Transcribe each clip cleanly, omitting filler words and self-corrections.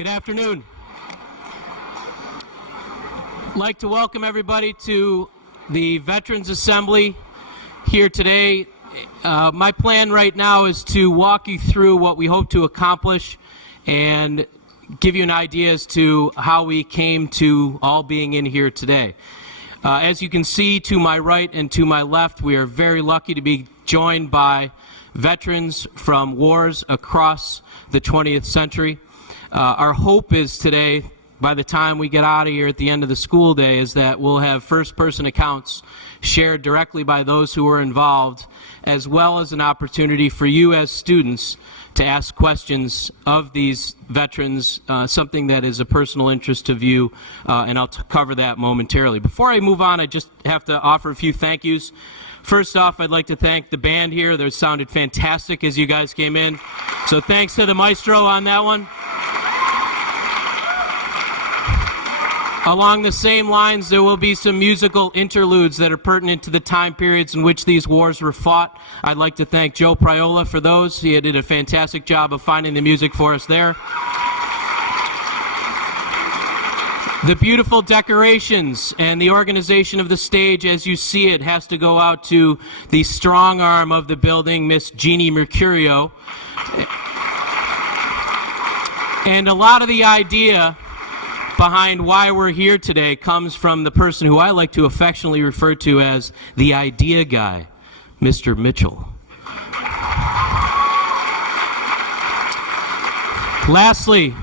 Good afternoon. I'd like to welcome everybody to the Veterans Assembly here today. My plan right now is to walk you through what we hope to accomplish and give you an idea as to how we came to all being in here today. As you can see to my right and to my left, we are very lucky to be joined by veterans from wars across the 20th century. Our hope is today, by the time we get out of here at the end of the school day, is that we'll have first-person accounts shared directly by those who were involved, as well as an opportunity for you as students to ask questions of these veterans, something that is a personal interest of you, and I'll cover that momentarily. Before I move on, I just have to offer a few thank yous. First off, I'd like to thank the band here. They sounded fantastic as you guys came in. So thanks to the maestro on that one. Along the same lines, there will be some musical interludes that are pertinent to the time periods in which these wars were fought. I'd like to thank Joe Priola for those. He did a fantastic job of finding the music for us there. The beautiful decorations and the organization of the stage as you see it has to go out to the strong arm of the building, Miss Jeannie Mercurio. And a lot of the idea behind why we're here today comes from the person who I like to affectionately refer to as the idea guy, Mr. Mitchell. Lastly,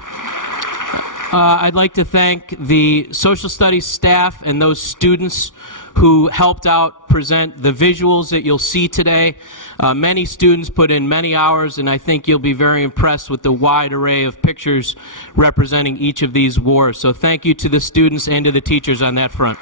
I'd like to thank the social studies staff and those students who helped out present the visuals that you'll see today. Many students put in many hours, and I think you'll be very impressed with the wide array of pictures representing each of these wars. So thank you to the students and to the teachers on that front.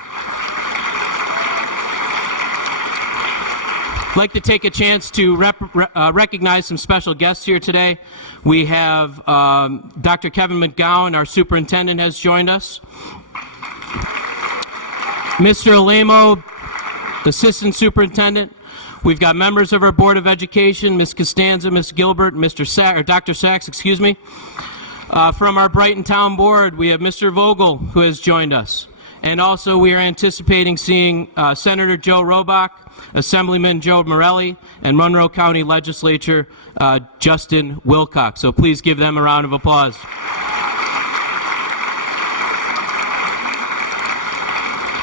I'd like to take a chance to recognize some special guests here today. We have Dr. Kevin McGowan, our superintendent, has joined us. Mr. Alemo, assistant superintendent. We've got members of our Board of Education, Ms. Costanza, Ms. Gilbert, Dr. Sachs, excuse me. From our Brighton Town Board, we have Mr. Vogel, who has joined us. And also we are anticipating seeing Senator Joe Robach, Assemblyman Joe Morelli, and Monroe County Legislature Justin Wilcox. So please give them a round of applause.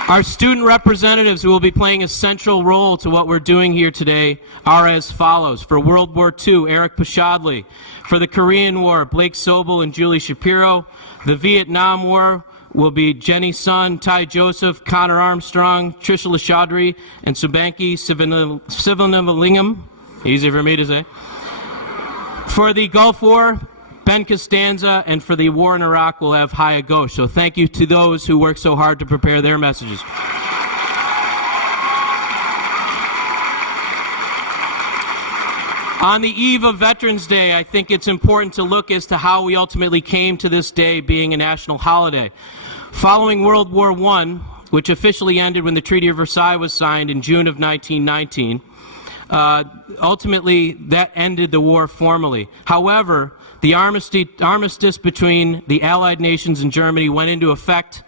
Our student representatives who will be playing a central role to what we're doing here today are as follows. For World War II, Eric Pashadley. For the Korean War, Blake Sobel and Julie Shapiro. The Vietnam War will be Jenny Sun, Ty Joseph, Connor Armstrong, Trisha Lashadri, and Subanki Sivanavalingham. Easy for me to say. For the Gulf War, Ben Costanza, and for the war in Iraq, we'll have Haya Ghosh. So thank you to those who worked so hard to prepare their messages. On the eve of Veterans Day, I think it's important to look as to how we ultimately came to this day being a national holiday. Following World War I, which officially ended when the Treaty of Versailles was signed in June of 1919, ultimately that ended the war formally. However, the armistice between the Allied nations and Germany went into effect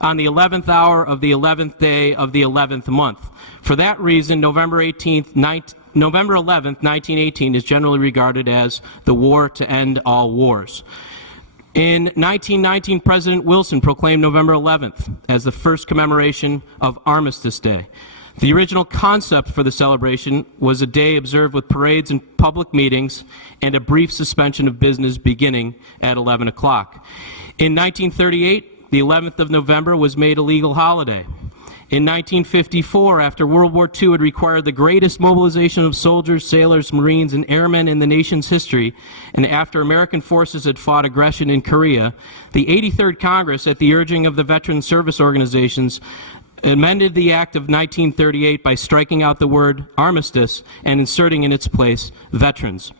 on the 11th hour of the 11th day of the 11th month. For that reason, November 11th, 1918 is generally regarded as the war to end all wars. In 1919, President Wilson proclaimed November 11th as the first commemoration of Armistice Day. The original concept for the celebration was a day observed with parades and public meetings and a brief suspension of business beginning at 11 o'clock. In 1938, the 11th of November was made a legal holiday. In 1954, after World War II had required the greatest mobilization of soldiers, sailors, Marines, and airmen in the nation's history, and after American forces had fought aggression in Korea, the 83rd Congress, at the urging of the veteran service organizations, amended the Act of 1938 by striking out the word armistice and inserting in its place veterans.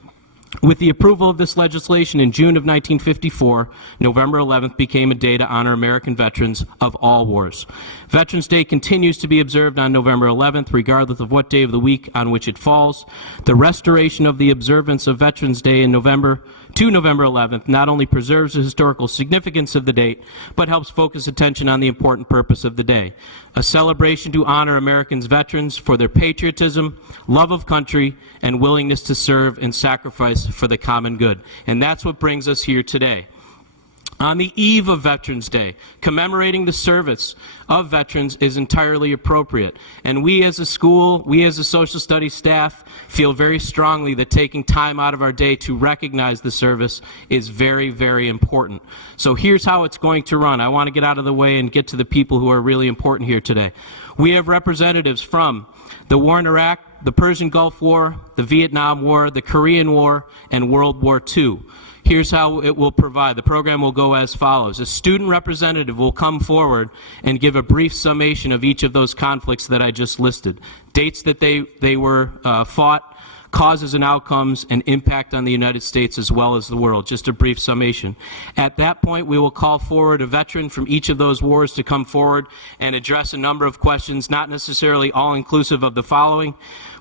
With the approval of this legislation in June of 1954, November 11th became a day to honor American veterans of all wars. Veterans Day continues to be observed on November 11th, regardless of what day of the week on which it falls. The restoration of the observance of Veterans Day in November to November 11th not only preserves the historical significance of the date, but helps focus attention on the important purpose of the day, a celebration to honor Americans' veterans for their patriotism, love of country, and willingness to serve and sacrifice for the common good. And that's what brings us here today. On the eve of Veterans Day, commemorating the service of veterans is entirely appropriate. And we as a school, we as a social studies staff, feel very strongly that taking time out of our day to recognize the service is very, very important. So here's how it's going to run. I want to get out of the way and get to the people who are really important here today. We have representatives from the war in Iraq, the Persian Gulf War, the Vietnam War, the Korean War, and World War II. Here's how it will provide. The program will go as follows. A student representative will come forward and give a brief summation of each of those conflicts that I just listed. Dates that they were fought, causes and outcomes, and impact on the United States as well as the world. Just a brief summation. At that point, we will call forward a veteran from each of those wars to come forward and address a number of questions, not necessarily all inclusive of the following.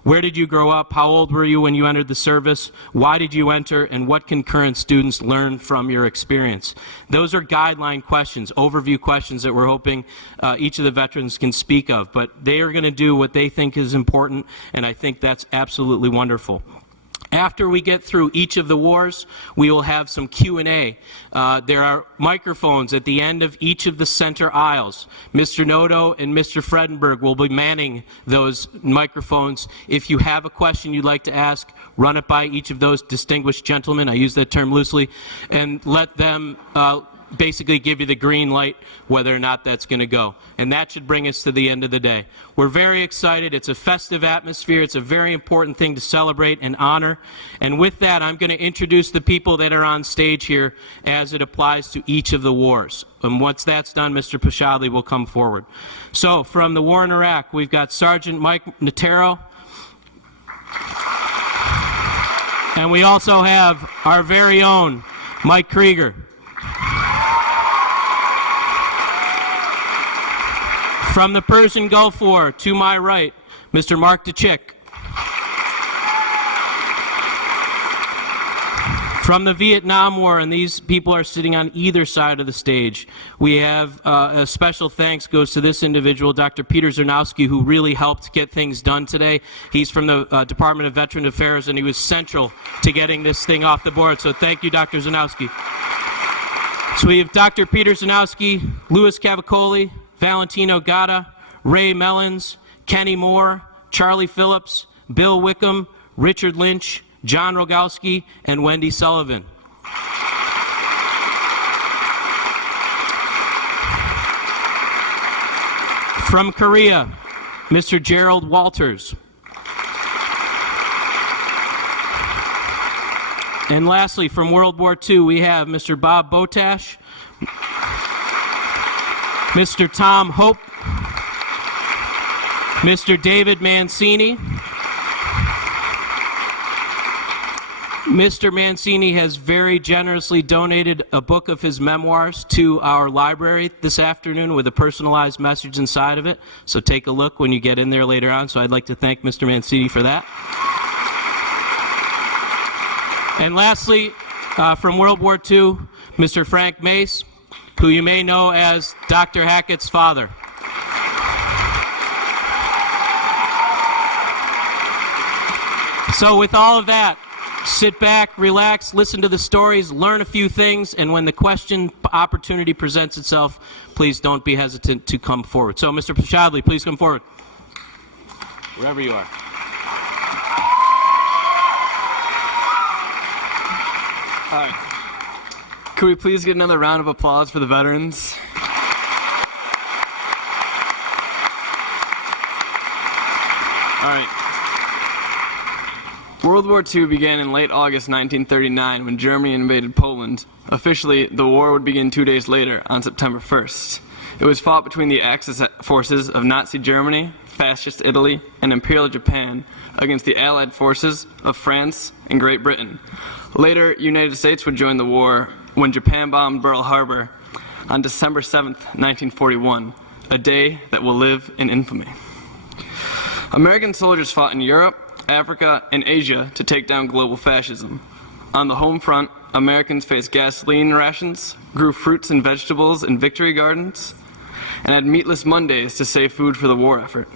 Where did you grow up? How old were you when you entered the service? Why did you enter? And what can current students learn from your experience? Those are guideline questions, overview questions that we're hoping each of the veterans can speak of. But they are going to do what they think is important, and I think that's absolutely wonderful. After we get through each of the wars, we will have some Q&A. There are microphones at the end of each of the center aisles. Mr. Noto and Mr. Fredenberg will be manning those microphones. If you have a question you'd like to ask, run it by each of those distinguished gentlemen, I use that term loosely, and let them basically give you the green light whether or not that's going to go. And that should bring us to the end of the day. We're very excited. It's a festive atmosphere. It's a very important thing to celebrate and honor. And with that, I'm going to introduce the people that are on stage here as it applies to each of the wars. And once that's done, Mr. Pashadli will come forward. So from the war in Iraq, we've got Sergeant Mike Natero. And we also have our very own Mike Krieger. From the Persian Gulf War, to my right, Mr. Mark DeChick. From the Vietnam War, and these people are sitting on either side of the stage, we have a special thanks goes to this individual, Dr. Peter Zarnowski, who really helped get things done today. He's from the Department of Veteran Affairs, and he was central to getting this thing off the board. So thank you, Dr. Zarnowski. So we have Dr. Peter Zarnowski, Louis Cavicoli, Valentino Gatta, Ray Mellons, Kenny Moore, Charlie Phillips, Bill Wickham, Richard Lynch, John Rogowski, and Wendy Sullivan. From Korea, Mr. Gerald Walters. And lastly, from World War II, we have Mr. Bob Botash, Mr. Tom Hope, Mr. David Mancini. Mr. Mancini has very generously donated a book of his memoirs to our library this afternoon with a personalized message inside of it. So take a look when you get in there later on. So I'd like to thank Mr. Mancini for that. And lastly, from World War II, Mr. Frank Mace, who you may know as Dr. Hackett's father. So with all of that, sit back, relax, listen to the stories, learn a few things, and when the question opportunity presents itself, please don't be hesitant to come forward. So Mr. Pashadli, please come forward, wherever you are. All right. Could we please get another round of applause for the veterans? All right. World War II began in late August 1939 when Germany invaded Poland. Officially, the war would begin 2 days later, on September 1st. It was fought between the Axis forces of Nazi Germany, Fascist Italy, and Imperial Japan against the Allied forces of France and Great Britain. Later, United States would join the war when Japan bombed Pearl Harbor on December 7th, 1941, a day that will live in infamy. American soldiers fought in Europe, Africa, and Asia to take down global fascism. On the home front, Americans faced gasoline rations, grew fruits and vegetables in victory gardens, and had meatless Mondays to save food for the war effort.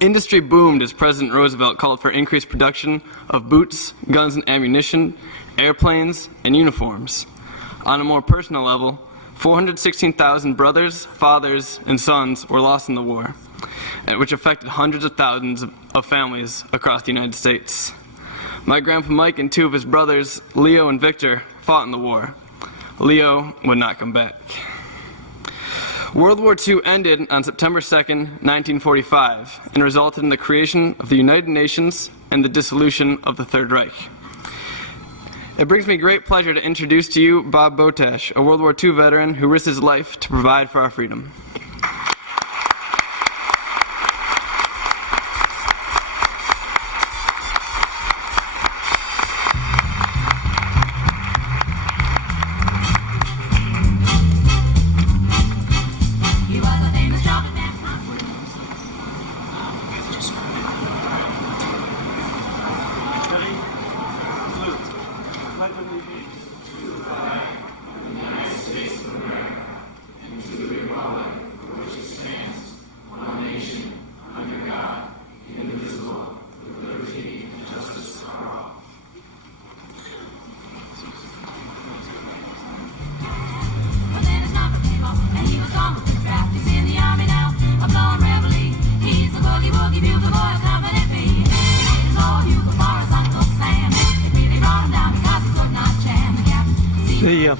Industry boomed as President Roosevelt called for increased production of boots, guns and ammunition, airplanes, and uniforms. On a more personal level, 416,000 brothers, fathers, and sons were lost in the war, which affected hundreds of thousands of families across the United States. My grandpa Mike and two of his brothers, Leo and Victor, fought in the war. Leo would not come back. World War II ended on September 2nd, 1945, and resulted in the creation of the United Nations and the dissolution of the Third Reich. It brings me great pleasure to introduce to you Bob Botash, a World War II veteran who risked his life to provide for our freedom. The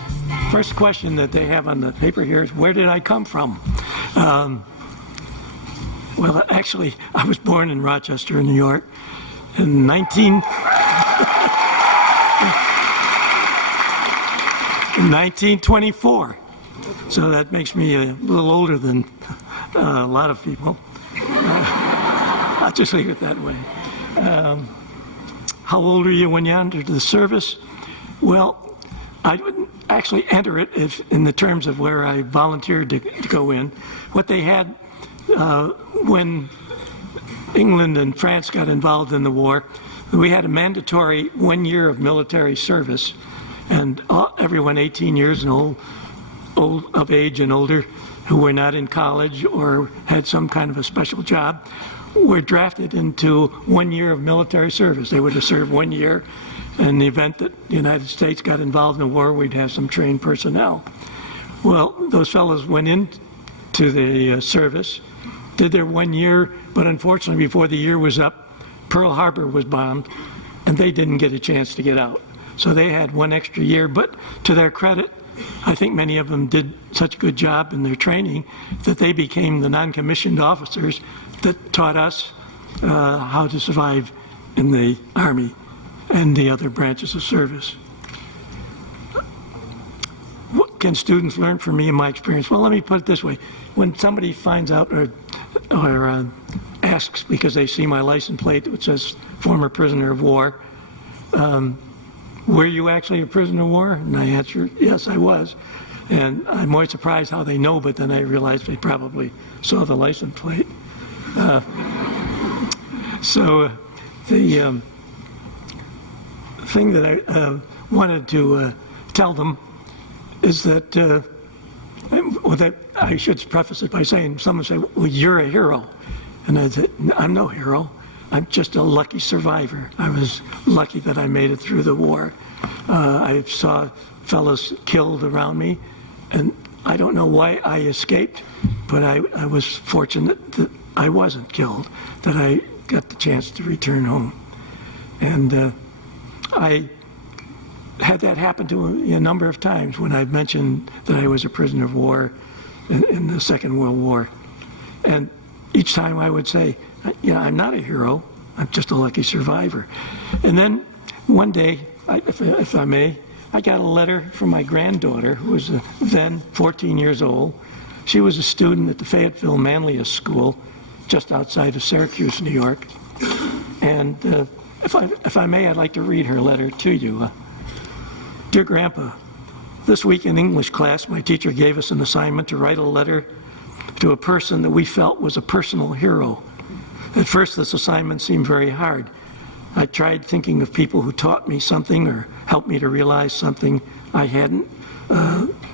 first question that they have on the paper here is, where did I come from? Well, actually, I was born in Rochester, New York in 1924. So that makes me a little older than a lot of people. I'll just leave it that way. How old are you when you entered the service? Well, I wouldn't actually enter it in the terms of where I volunteered to go in. What they had when England and France got involved in the war, we had a mandatory 1 year of military service, and everyone 18 years and old of age and older who were not in college or had some kind of a special job were drafted into 1 year of military service. They would have served 1 year. In the event that the United States got involved in the war, we'd have some trained personnel. Well, those fellows went into the service, did their 1 year, but unfortunately before the year was up, Pearl Harbor was bombed, and they didn't get a chance to get out. So they had 1 extra year, but to their credit, I think many of them did such a good job in their training that they became the non-commissioned officers that taught us how to survive in the Army and the other branches of service. What can students learn from me and my experience? Well, let me put it this way. When somebody finds out or asks because they see my license plate which says former prisoner of war, were you actually a prisoner of war? And I answer, yes, I was. And I'm always surprised how they know, but then I realized they probably saw the license plate. So the thing that I wanted to tell them is that, I should preface it by saying, someone say, well, you're a hero. And I said, I'm no hero. I'm just a lucky survivor. I was lucky that I made it through the war. I saw fellows killed around me, and I don't know why I escaped, but I was fortunate that I wasn't killed, that I got the chance to return home. And I had that happen to me a number of times when I've mentioned that I was a prisoner of war in the Second World War. And each time I would say, yeah, I'm not a hero, I'm just a lucky survivor. And then one day, if I may, I got a letter from my granddaughter, who was then 14 years old. She was a student at the Fayetteville Manlius School, just outside of Syracuse, New York. And if I may, I'd like to read her letter to you. Dear Grandpa, this week in English class, my teacher gave us an assignment to write a letter to a person that we felt was a personal hero. At first, this assignment seemed very hard, I tried thinking of people who taught me something or helped me to realize something I hadn't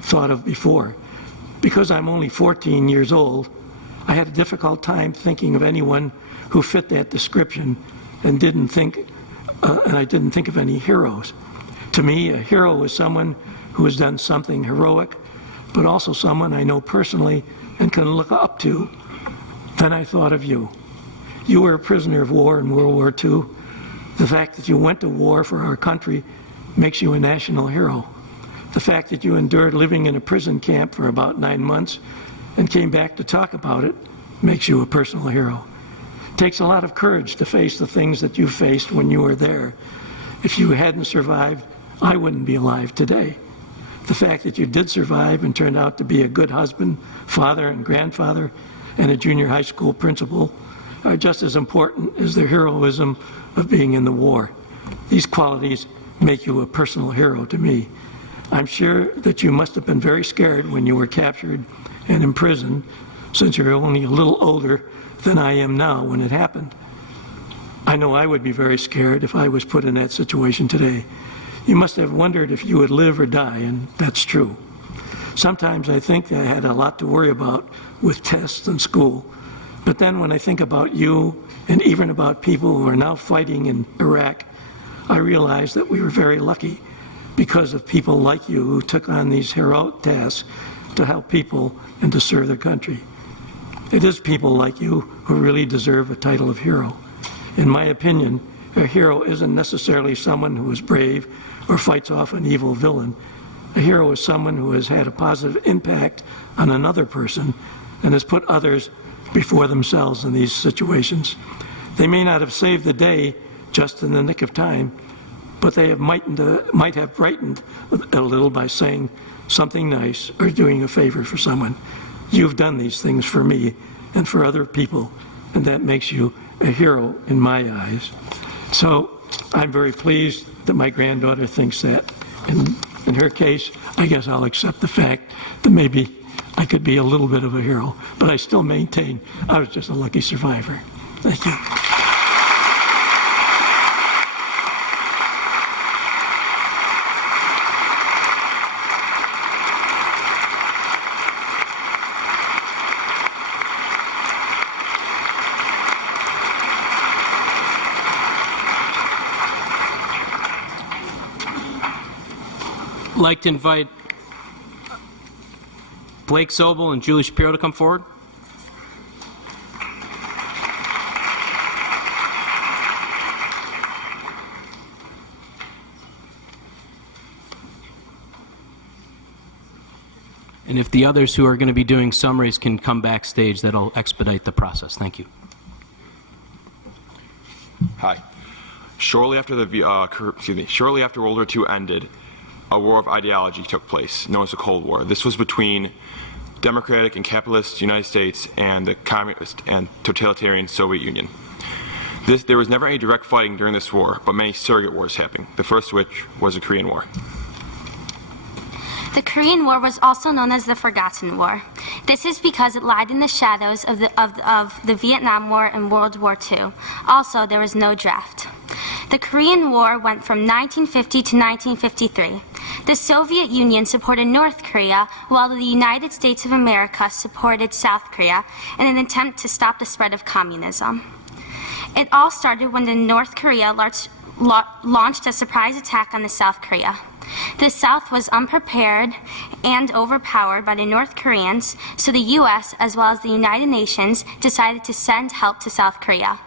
thought of before. Because I'm only 14 years old, I had a difficult time thinking of anyone who fit that description and I didn't think of any heroes. To me, a hero is someone who has done something heroic, but also someone I know personally and can look up to. Then I thought of you. You were a prisoner of war in World War II. The fact that you went to war for our country makes you a national hero. The fact that you endured living in a prison camp for about 9 months and came back to talk about it makes you a personal hero. It takes a lot of courage to face the things that you faced when you were there. If you hadn't survived, I wouldn't be alive today. The fact that you did survive and turned out to be a good husband, father, and grandfather, and a junior high school principal are just as important as the heroism of being in the war. These qualities make you a personal hero to me. I'm sure that you must have been very scared when you were captured and imprisoned, since you're only a little older than I am now when it happened. I know I would be very scared if I was put in that situation today. You must have wondered if you would live or die, and that's true. Sometimes I think that I had a lot to worry about with tests and school, but then when I think about you and even about people who are now fighting in Iraq, I realize that we were very lucky because of people like you who took on these heroic tasks to help people and to serve their country. It is people like you who really deserve a title of hero. In my opinion, a hero isn't necessarily someone who is brave or fights off an evil villain. A hero is someone who has had a positive impact on another person and has put others before themselves in these situations. They may not have saved the day just in the nick of time, but they might have brightened a little by saying something nice or doing a favor for someone. You've done these things for me and for other people, and that makes you a hero in my eyes. So I'm very pleased that my granddaughter thinks that. In her case, I guess I'll accept the fact that maybe I could be a little bit of a hero, but I still maintain I was just a lucky survivor. Thank you. I'd like to invite Blake Sobel and Julie Shapiro to come forward. And if the others who are going to be doing summaries can come backstage, that'll expedite the process. Thank you. Hi. Shortly after World War II ended, a war of ideology took place, known as the Cold War. This was between democratic and capitalist United States and the communist and totalitarian Soviet Union. There was never any direct fighting during this war, but many surrogate wars happened, the first of which was the Korean War. The Korean War was also known as the Forgotten War. This is because it lied in the shadows of the Vietnam War and World War II. Also, there was no draft. The Korean War went from 1950 to 1953. The Soviet Union supported North Korea, while the United States of America supported South Korea in an attempt to stop the spread of communism. It all started when North Korea launched a surprise attack on South Korea. The South was unprepared and overpowered by the North Koreans, so the U.S. as well as the United Nations decided to send help to South Korea.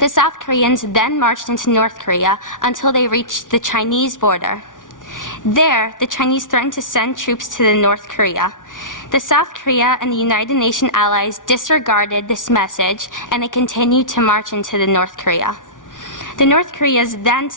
The South Koreans then marched into North Korea until they reached the Chinese border. There, the Chinese threatened to send troops to the North Korea. The South Korea and the United Nations allies disregarded this message, and they continued to march into the North Korea. The North Koreans then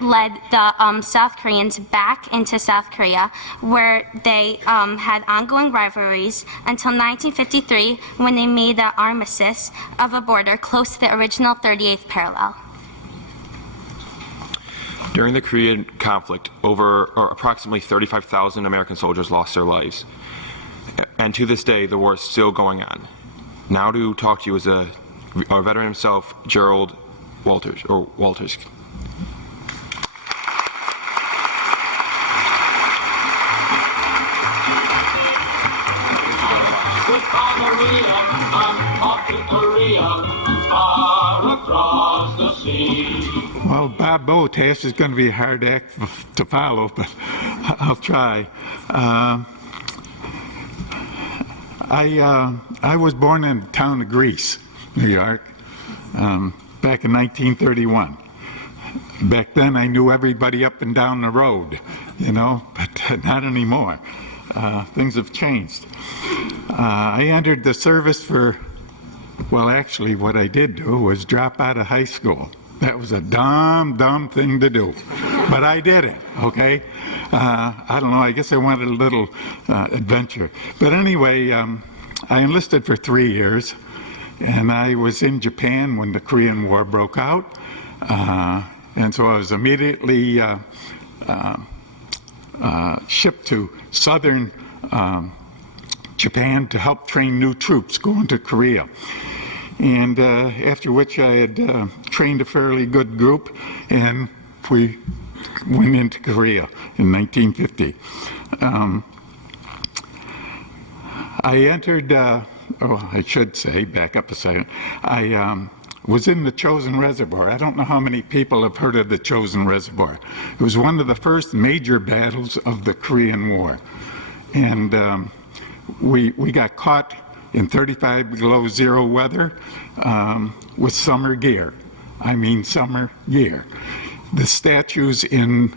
led the South Koreans back into South Korea, where they had ongoing rivalries until 1953, when they made the armistice of a border close to the original 38th parallel. During the Korean conflict, approximately 35,000 American soldiers lost their lives. And to this day, the war is still going on. Now to talk to you is a veteran himself, Gerald Walters. Well, Bob Botas is going to be a hard act to follow, but I'll try. I was born in the town of Greece, New York, back in 1931. Back then, I knew everybody up and down the road, you know, but not anymore. Things have changed. I entered the service for, well, actually, what I did do was drop out of high school. That was a dumb thing to do, but I did it, okay? I don't know, I guess I wanted a little adventure. But anyway, I enlisted for 3 years, and I was in Japan when the Korean War broke out, and so I was immediately shipped to southern Japan to help train new troops going to Korea. And after which I had trained a fairly good group, and we went into Korea in 1950. I entered, I should say, back up a second, I was in the Chosin Reservoir. I don't know how many people have heard of the Chosin Reservoir. It was one of the first major battles of the Korean War. And we got caught in 35 below zero weather with summer gear. I mean summer gear. The statues in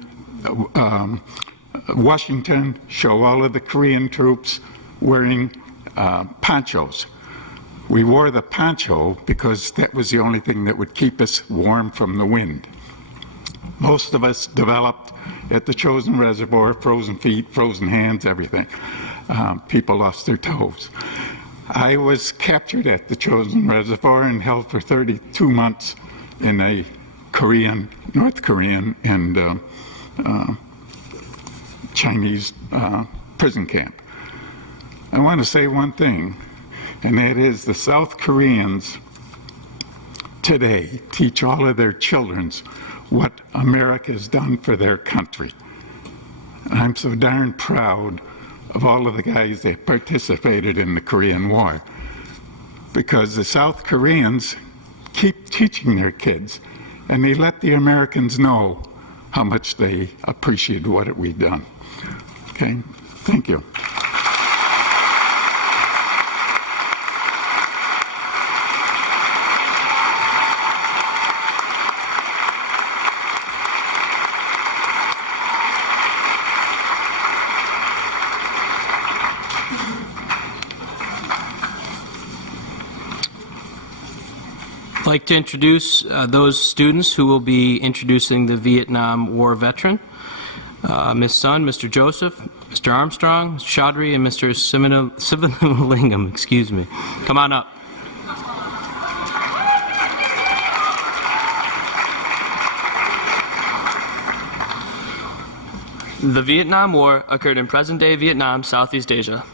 Washington show all of the Korean troops wearing ponchos. We wore the poncho because that was the only thing that would keep us warm from the wind. Most of us developed at the Chosin Reservoir, frozen feet, frozen hands, everything. People lost their toes. I was captured at the Chosin Reservoir and held for 32 months in a North Korean and Chinese prison camp. I want to say one thing, and that is the South Koreans today teach all of their children what America has done for their country. And I'm so darn proud of all of the guys that participated in the Korean War, because the South Koreans keep teaching their kids, and they let the Americans know how much they appreciate what we've done. Okay, thank you. I'd like to introduce those students who will be introducing the Vietnam War veteran. Ms. Sun, Mr. Joseph, Mr. Armstrong, Mr. Chaudhry, and Mr. Sivanalingam, excuse me. Come on up. The Vietnam War occurred in present-day Vietnam, Southeast Asia.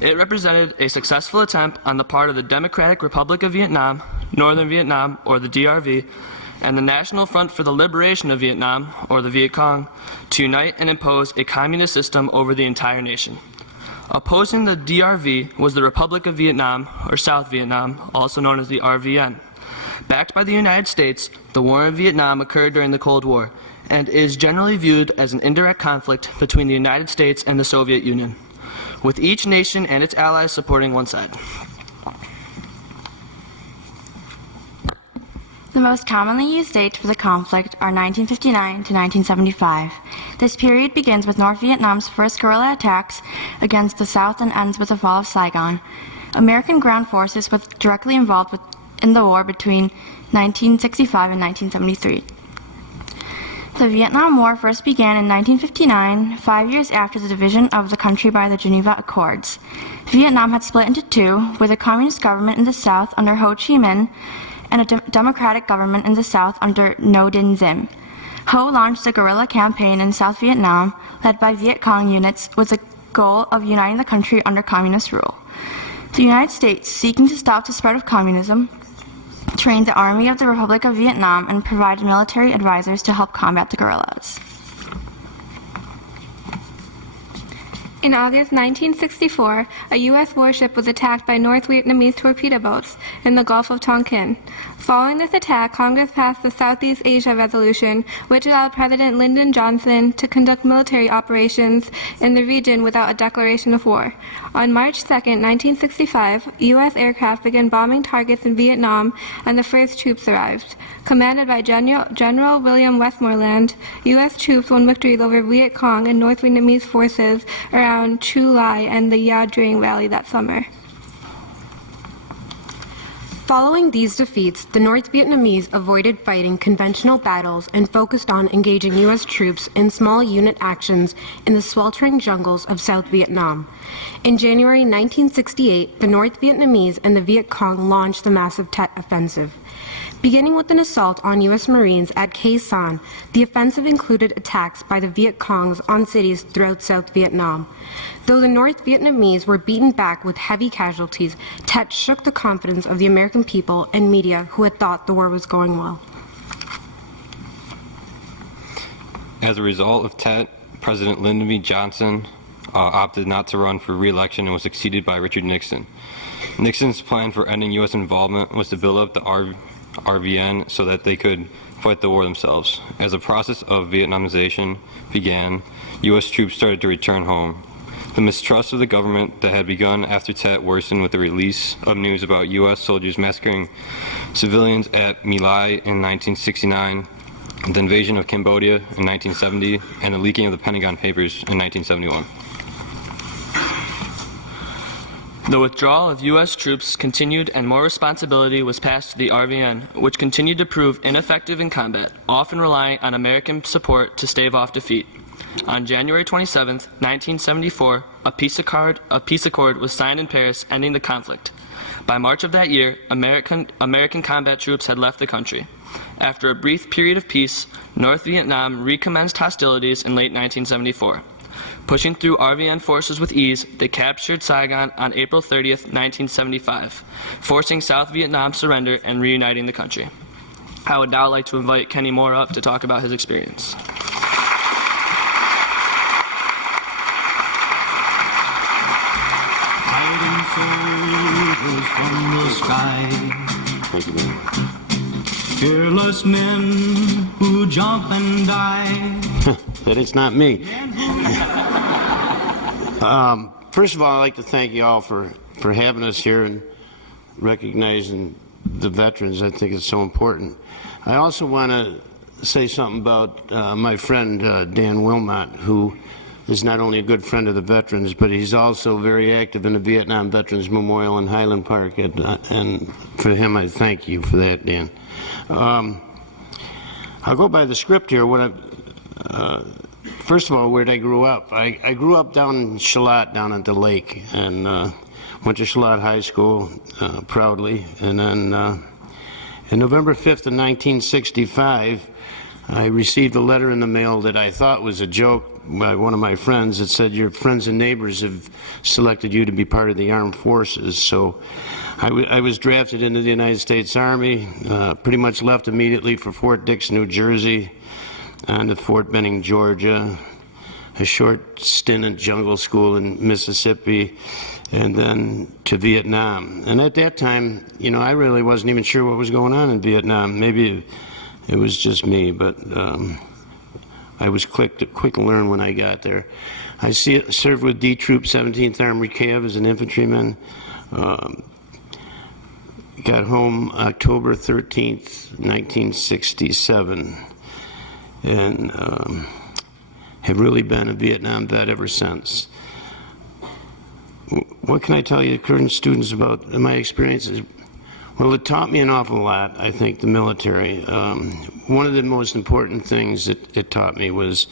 It represented a successful attempt on the part of the Democratic Republic of Vietnam, Northern Vietnam, or the DRV, and the National Front for the Liberation of Vietnam, or the Viet Cong, to unite and impose a communist system over the entire nation. Opposing the DRV was the Republic of Vietnam, or South Vietnam, also known as the RVN. Backed by the United States, the war in Vietnam occurred during the Cold War, and is generally viewed as an indirect conflict between the United States and the Soviet Union, with each nation and its allies supporting one side. The most commonly used dates for the conflict are 1959 to 1975. This period begins with North Vietnam's first guerrilla attacks against the South and ends with the fall of Saigon. American ground forces were directly involved in the war between 1965 and 1973. The Vietnam War first began in 1959, 5 years after the division of the country by the Geneva Accords. Vietnam had split into two, with a communist government in the south under Ho Chi Minh and a democratic government in the south under Ngo Dinh Diem. Ho launched a guerrilla campaign in South Vietnam, led by Viet Cong units, with the goal of uniting the country under communist rule. The United States, seeking to stop the spread of communism, trained the Army of the Republic of Vietnam, and provided military advisors to help combat the guerrillas. In August 1964, a U.S. warship was attacked by North Vietnamese torpedo boats in the Gulf of Tonkin. Following this attack, Congress passed the Southeast Asia Resolution, which allowed President Lyndon Johnson to conduct military operations in the region without a declaration of war. On March 2, 1965, U.S. aircraft began bombing targets in Vietnam, and the first troops arrived. Commanded by General William Westmoreland, U.S. troops won victories over Viet Cong and North Vietnamese forces around Chu Lai and the Ia Drang Valley that summer. Following these defeats, the North Vietnamese avoided fighting conventional battles and focused on engaging U.S. troops in small unit actions in the sweltering jungles of South Vietnam. In January 1968, the North Vietnamese and the Viet Cong launched the massive Tet Offensive. Beginning with an assault on U.S. Marines at Khe Sanh, the offensive included attacks by the Viet Congs on cities throughout South Vietnam. Though the North Vietnamese were beaten back with heavy casualties, Tet shook the confidence of the American people and media who had thought the war was going well. As a result of Tet, President Lyndon B. Johnson opted not to run for re-election and was succeeded by Richard Nixon. Nixon's plan for ending U.S. involvement was to build up the RVN so that they could fight the war themselves. As the process of Vietnamization began, U.S. troops started to return home. The mistrust of the government that had begun after Tet worsened with the release of news about U.S. soldiers massacring civilians at My Lai in 1969, the invasion of Cambodia in 1970, and the leaking of the Pentagon Papers in 1971. The withdrawal of U.S. troops continued and more responsibility was passed to the RVN, which continued to prove ineffective in combat, often relying on American support to stave off defeat. On January 27, 1974, a peace accord was signed in Paris ending the conflict. By March of that year, American combat troops had left the country. After a brief period of peace, North Vietnam recommenced hostilities in late 1974. Pushing through RVN forces with ease, they captured Saigon on April 30, 1975, forcing South Vietnam's surrender and reuniting the country. I would now like to invite Kenny Moore up to talk about his experience. Fighting soldiers from the sky, fearless men who jump and die. That it's not me. First of all, I'd like to thank you all for having us here and recognizing the veterans. I think it's so important. I also want to say something about my friend Dan Wilmot, who is not only a good friend of the veterans, but he's also very active in the Vietnam Veterans Memorial in Highland Park, and for him I thank you for that, Dan. I'll go by the script here. First of all, where I grew up. I grew up down in Charlotte, down at the lake, and went to Charlotte High School proudly. And then on November 5th of 1965, I received a letter in the mail that I thought was a joke by one of my friends. It said, "Your friends and neighbors have selected you to be part of the armed forces." So I was drafted into the United States Army, pretty much left immediately for Fort Dix, New Jersey, on to Fort Benning, Georgia, a short stint at jungle school in Mississippi, and then to Vietnam. And at that time, you know, I really wasn't even sure what was going on in Vietnam. Maybe it was just me, but I was quick to learn when I got there. I served with D Troop 17th Armored Cav as an infantryman. Got home October 13th, 1967. And have really been a Vietnam vet ever since. What can I tell you, current students, about my experiences? Well, it taught me an awful lot, I think, the military. One of the most important things it taught me was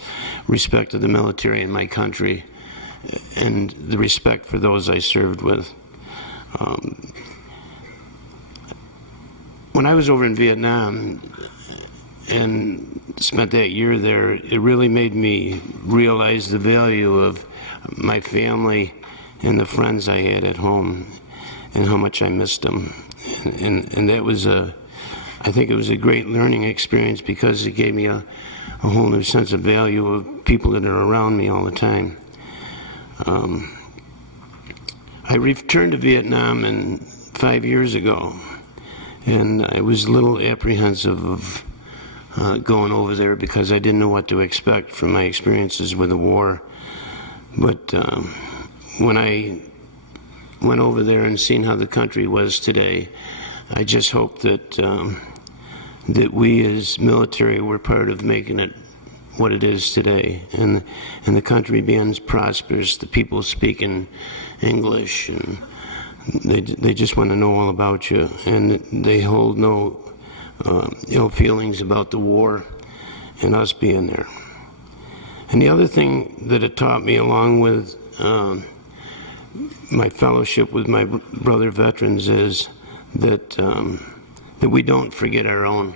respect of the military in my country and the respect for those I served with. When I was over in Vietnam and spent that year there, it really made me realize the value of my family and the friends I had at home and how much I missed them. And that was I think it was a great learning experience because it gave me a whole new sense of value of people that are around me all the time. I returned to Vietnam 5 years ago, and I was a little apprehensive of going over there because I didn't know what to expect from my experiences with the war. But when I went over there and seen how the country was today, I just hope that that we as military were part of making it what it is today, and the country being prosperous, the people speaking English, and they just want to know all about you, and they hold no ill feelings about the war and us being there. And the other thing that it taught me, along with my fellowship with my brother veterans, is that that we don't forget our own.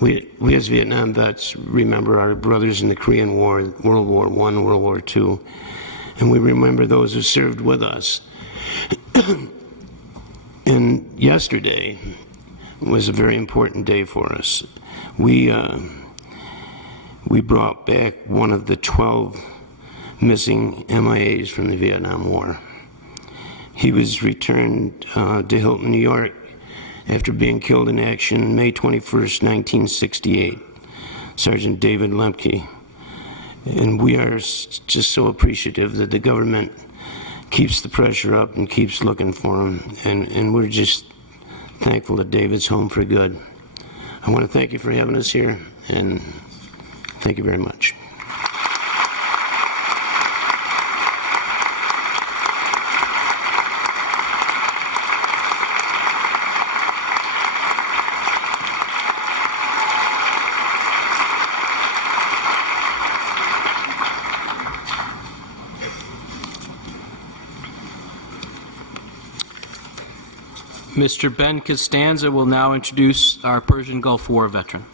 We as Vietnam vets remember our brothers in the Korean War, World War I, World War II, and we remember those who served with us. And yesterday was a very important day for us. We brought back one of the 12 missing MIAs from the Vietnam War. He was returned to Hilton, New York, after being killed in action May 21st, 1968, Sergeant David Lemke. And we are just so appreciative that the government keeps the pressure up and keeps looking for him. And we're just thankful that David's home for good. I want to thank you for having us here, and thank you very much. Mr. Ben Costanza will now introduce our Persian Gulf War veteran.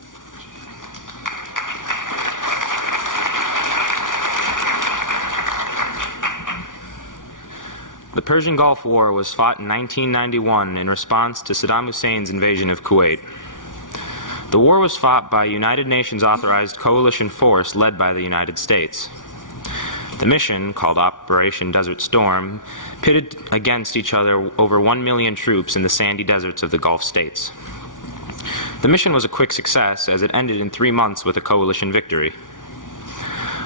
The Persian Gulf War was fought in 1991 in response to Saddam Hussein's invasion of Kuwait. The war was fought by a United Nations authorized coalition force led by the United States. The mission, called Operation Desert Storm, pitted against each other over 1 million troops in the sandy deserts of the Gulf states. The mission was a quick success, as it ended in 3 months with a coalition victory.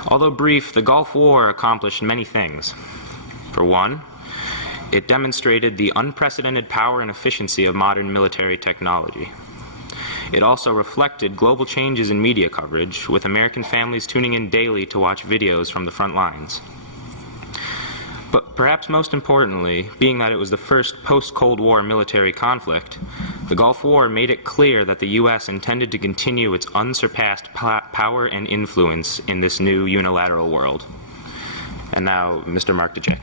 Although brief, the Gulf War accomplished many things. For one, it demonstrated the unprecedented power and efficiency of modern military technology. It also reflected global changes in media coverage, with American families tuning in daily to watch videos from the front lines. But perhaps most importantly, being that it was the first post-Cold War military conflict, the Gulf War made it clear that the U.S. intended to continue its unsurpassed power and influence in this new unilateral world. And now, Mr. Mark DeJeck.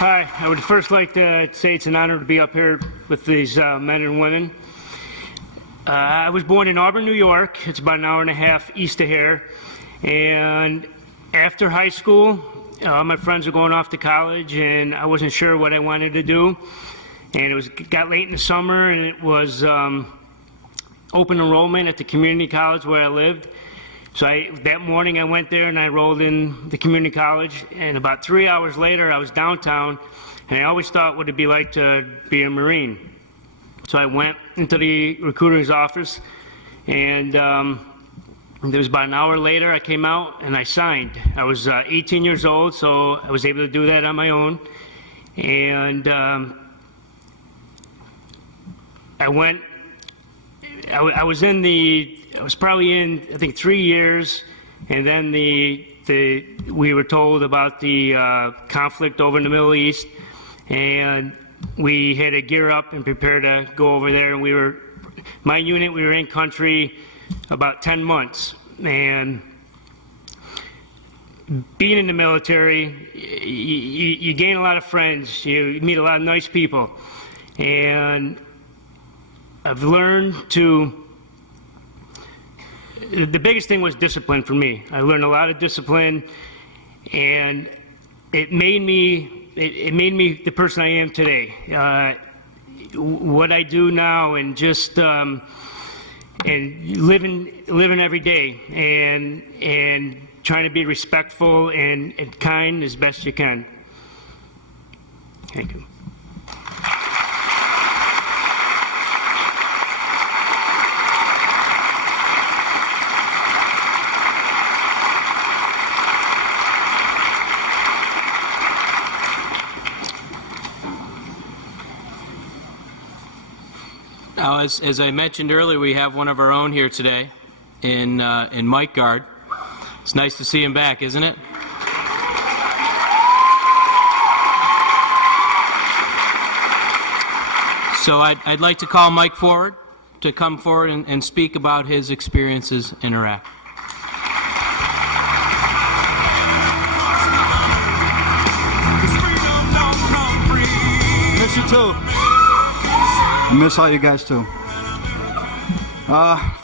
Hi, I would first like to say it's an honor to be up here with these men and women. I was born in Auburn, New York. It's about an hour and a half east of here. And after high school, my friends were going off to college, and I wasn't sure what I wanted to do. And it got late in the summer, and it was open enrollment at the community college where I lived. So that morning I went there and I enrolled in the community college, and about 3 hours later I was downtown, and I always thought what it'd be like to be a Marine. So I went into the recruiter's office, and there was about an hour later I came out and I signed. I was 18 years old, so I was able to do that on my own. And I was probably in, I think, 3 years, and then we were told about the conflict over in the Middle East, and we had to gear up and prepare to go over there. And my unit, we were in country about 10 months, and being in the military, you gain a lot of friends, you meet a lot of nice people, and I've learned the biggest thing was discipline for me. I learned a lot of discipline, and it made me the person I am today. What I do now, and just and living every day, and trying to be respectful and kind as best you can. Thank you. Now, as I mentioned earlier, we have one of our own here today in Mike Guard. It's nice to see him back, isn't it? So I'd like to call Mike forward to come forward and speak about his experiences in Iraq. Miss you too. I miss all you guys too.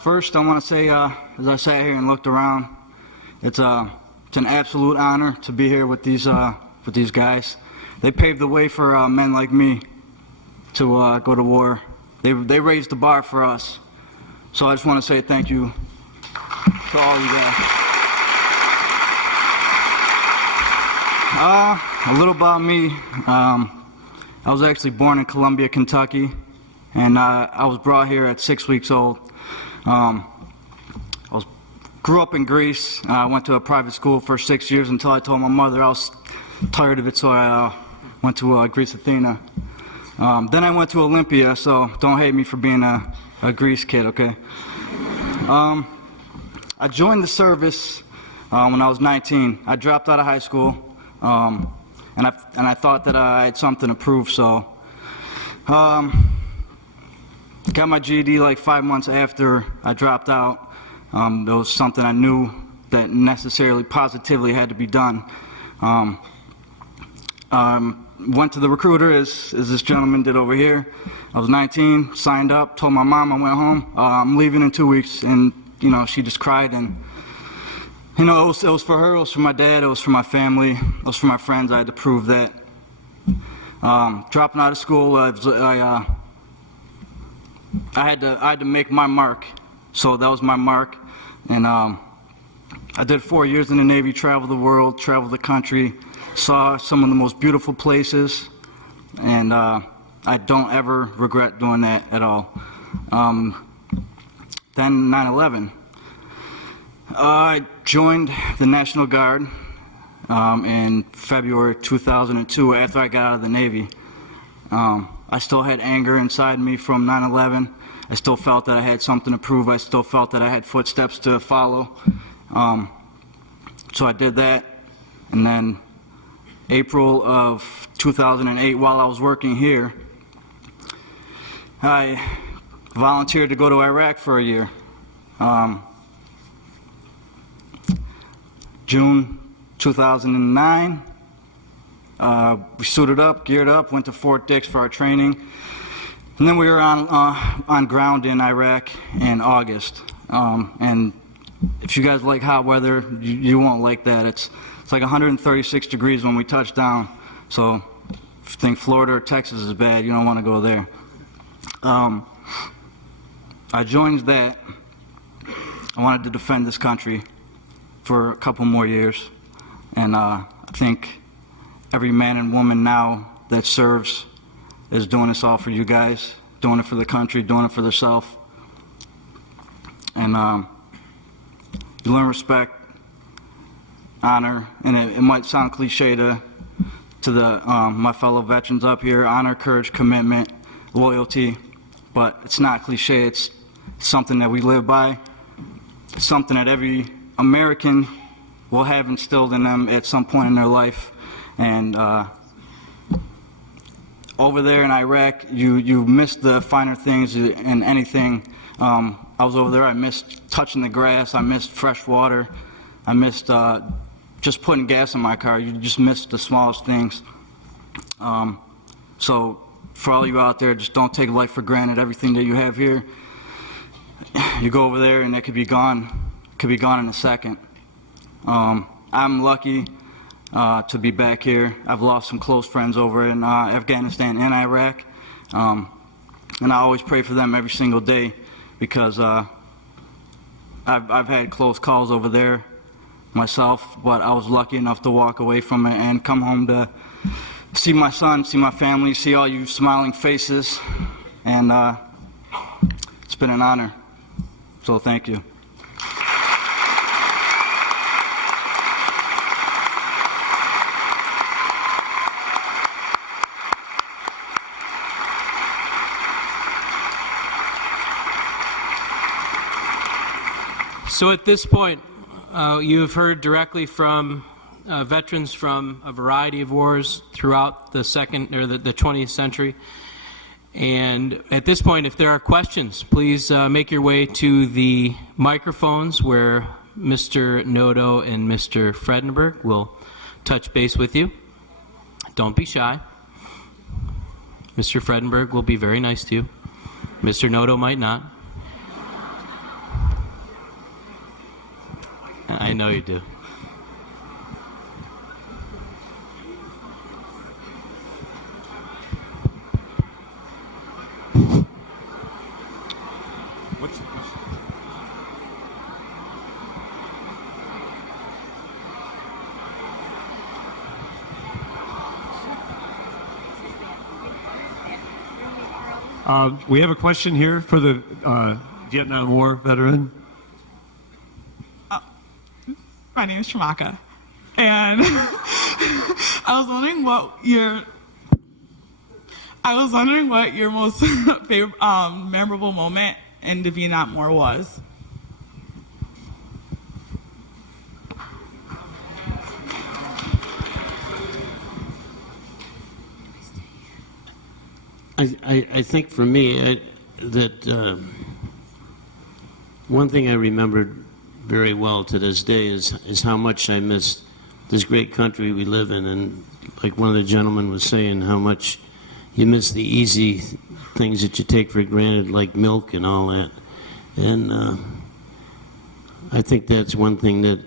First, I want to say, as I sat here and looked around, it's an absolute honor to be here with these guys. They paved the way for men like me to go to war. They raised the bar for us. So I just want to say thank you to all you guys. A little about me. I was actually born in Columbia, Kentucky, and I was brought here at 6 weeks old. Grew up in Greece. I went to a private school for 6 years until I told my mother I was tired of it, so I went to Greece Athena. Then I went to Olympia, so don't hate me for being a Greece kid, okay? I joined the service when I was 19. I dropped out of high school, and I thought that I had something to prove, so got my GED like 5 months after I dropped out. It was something I knew that necessarily positively had to be done. Went to the recruiter as this gentleman did over here. I was 19, signed up, told my mom I went home. I'm leaving in 2 weeks, and she just cried. And it was for her, it was for my dad, it was for my family, it was for my friends. I had to prove that. Dropping out of school, I had to make my mark. So that was my mark, and I did 4 years in the Navy, traveled the world, traveled the country, saw some of the most beautiful places, and I don't ever regret doing that at all. Then 9/11. I joined the National Guard in February 2002 after I got out of the Navy. I still had anger inside me from 9/11. I still felt that I had something to prove. I still felt that I had footsteps to follow. So I did that, and then April of 2008, while I was working here, I volunteered to go to Iraq for a year. June 2009, we suited up, geared up, went to Fort Dix for our training, and then we were on ground in Iraq in August. And if you guys like hot weather, you won't like that. It's like 136 degrees when we touch down. So if you think Florida or Texas is bad, you don't want to go there. I joined that. I wanted to defend this country for a couple more years. And I think every man and woman now that serves is doing this all for you guys, doing it for the country, doing it for themselves. And you learn respect, honor, and it might sound cliche to my fellow veterans up here, honor, courage, commitment, loyalty, but it's not cliche. It's something that we live by. It's something that every American will have instilled in them at some point in their life. And over there in Iraq, you miss the finer things in anything. I was over there, I missed touching the grass, I missed fresh water, I missed just putting gas in my car. You just miss the smallest things. So for all you out there, just don't take life for granted. Everything that you have here, you go over there and it could be gone in a second. I'm lucky. to be back here. I've lost some close friends over in Afghanistan and Iraq, and I always pray for them every single day because I've had close calls over there myself, but I was lucky enough to walk away from it and come home to see my son, see my family, see all you smiling faces, and it's been an honor. So thank you. So at this point, you have heard directly from veterans from a variety of wars throughout the 20th century. And at this point, if there are questions, please make your way to the microphones where Mr. Noto and Mr. Fredenberg will touch base with you. Don't be shy. Mr. Fredenberg will be very nice to you. Mr. Noto might not. I know you do. What's the question? We have a question here for the Vietnam War veteran. My name is Shamaka, and I was wondering what your most favorite, memorable moment in the Vietnam War was. I think for me that one thing I remembered very well to this day is how much I miss this great country we live in, and like one of the gentlemen was saying, how much you miss the easy things that you take for granted, like milk and all that. And I think that's one thing that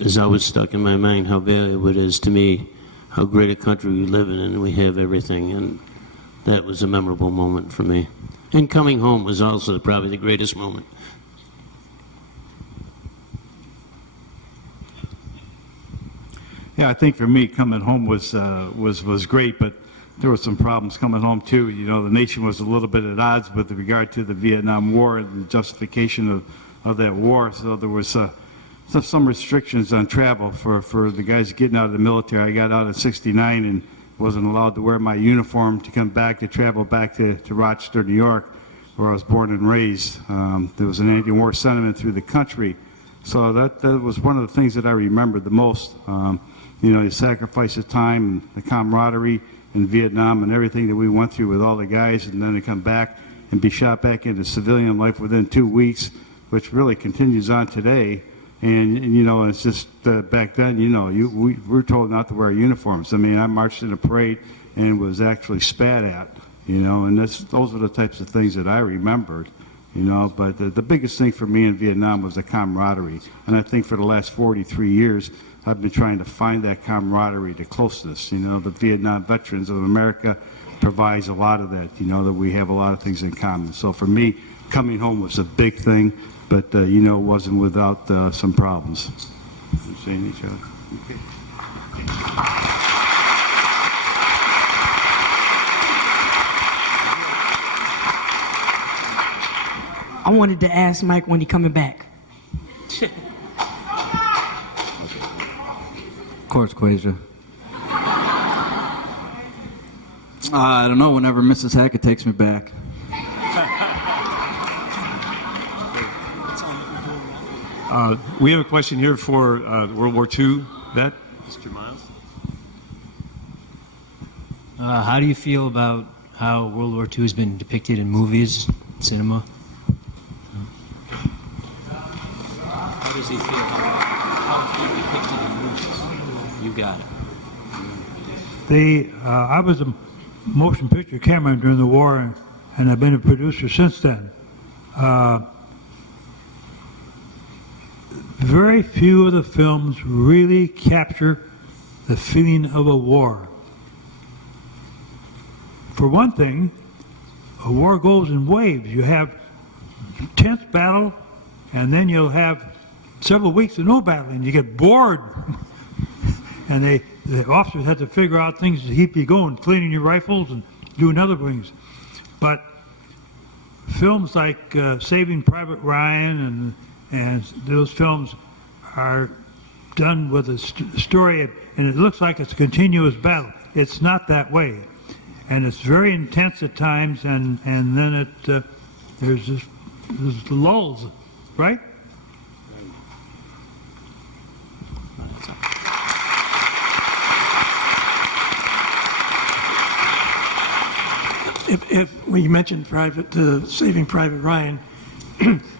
is always stuck in my mind, how valuable it is to me, how great a country we live in, and we have everything. And that was a memorable moment for me. And coming home was also probably the greatest moment. Yeah, I think for me, coming home was great, but there were some problems coming home too. You know, the nation was a little bit at odds with regard to the Vietnam War and the justification of that war. So there was some restrictions on travel for the guys getting out of the military. I got out at '69 and wasn't allowed to wear my uniform to come back to travel back to Rochester, New York, where I was born and raised. There was an anti-war sentiment through the country. So that was one of the things that I remembered the most. You know, the sacrifice of time and the camaraderie in Vietnam and everything that we went through with all the guys, and then to come back and be shot back into civilian life within 2 weeks, which really continues on today. And you know, it's just back then, you know, we were told not to wear uniforms. I mean, I marched in a parade and was actually spat at, you know, and those are the types of things that I remembered. You know, but the biggest thing for me in Vietnam was the camaraderie. And I think for the last 43 years, I've been trying to find that camaraderie, the closeness. You know, the Vietnam Veterans of America provides a lot of that, you know, that we have a lot of things in common. So for me, coming home was a big thing, but, you know, it wasn't without some problems. Saying each other. Okay. I wanted to ask Mike when he coming back. Of course, Quasia. I don't know, whenever Mrs. Hackett takes me back. We have a question here for World War II vet. Mr. Miles. How do you feel about how World War II has been depicted in movies, cinema? How does he feel about how it's being depicted in movies? You got it. I was a motion picture cameraman during the war, and I've been a producer since then. Very few of the films really capture the feeling of a war. For one thing, a war goes in waves. You have intense battle, and then you'll have several weeks of no battle, and you get bored. And the officers had to figure out things to keep you going, cleaning your rifles and doing other things. But films like Saving Private Ryan and those films are done with a story, and it looks like it's a continuous battle. It's not that way. And it's very intense at times, and then there's lulls, right? If we mentioned Saving Private Ryan,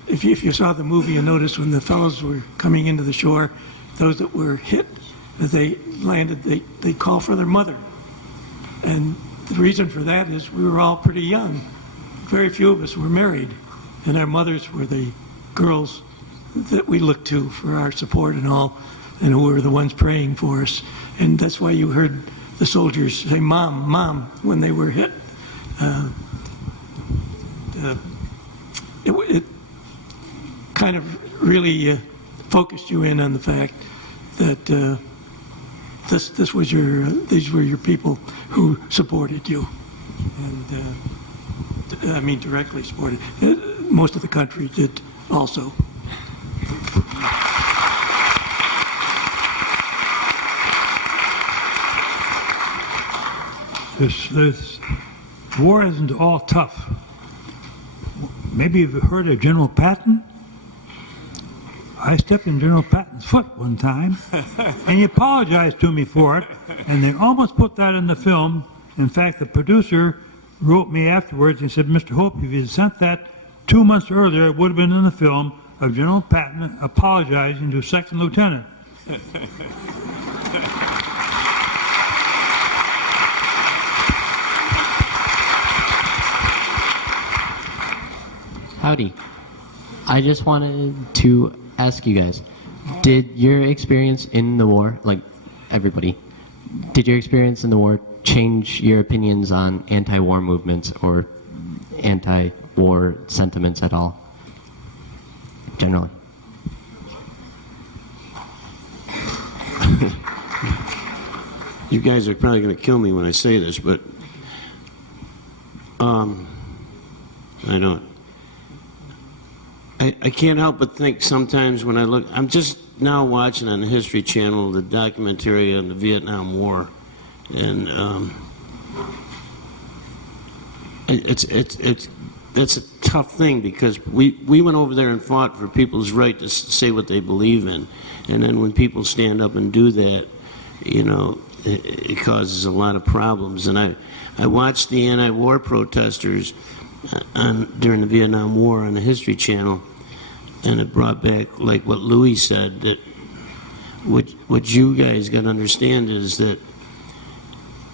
if you saw the movie, you noticed when the fellows were coming into the shore, those that were hit, as they landed, they call for their mother. And the reason for that is we were all pretty young. Very few of us were married, and our mothers were the girls that we looked to for our support and all, and who were the ones praying for us. And that's why you heard the soldiers say, "Mom, Mom," when they were hit. It kind of really focused you in on the fact that these were your people who supported you, and I mean directly supported. Most of the country did also. This war isn't all tough. Maybe you've heard of General Patton? I stepped in General Patton's foot one time, and he apologized to me for it, and they almost put that in the film. In fact, the producer wrote me afterwards and said, "Mr. Hope, if you had sent that 2 months earlier, it would have been in the film of General Patton apologizing to a second lieutenant." Howdy. I just wanted to ask you guys, did your experience in the war, like everybody, did your experience in the war change your opinions on anti-war movements or anti-war sentiments at all, generally? You guys are probably going to kill me when I say this, but I don't. I can't help but think sometimes when I look, I'm just now watching on the History Channel the documentary on the Vietnam War, and it's a tough thing because we went over there and fought for people's right to say what they believe in, and then when people stand up and do that, you know, it causes a lot of problems. And I watched the anti-war protesters during the Vietnam War on the History Channel, and it brought back, like what Louis said, that what you guys got to understand is that,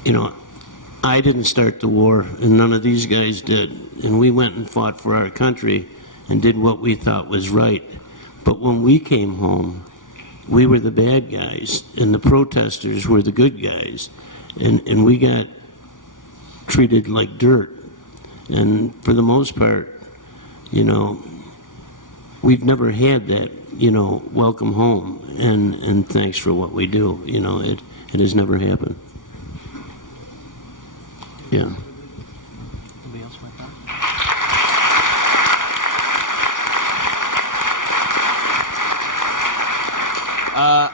you know, I didn't start the war, and none of these guys did, and we went and fought for our country and did what we thought was right. But when we came home, we were the bad guys, and the protesters were the good guys, and we got treated like dirt. And for the most part, you know, we've never had that, you know, welcome home and thanks for what we do. You know, it has never happened. Yeah.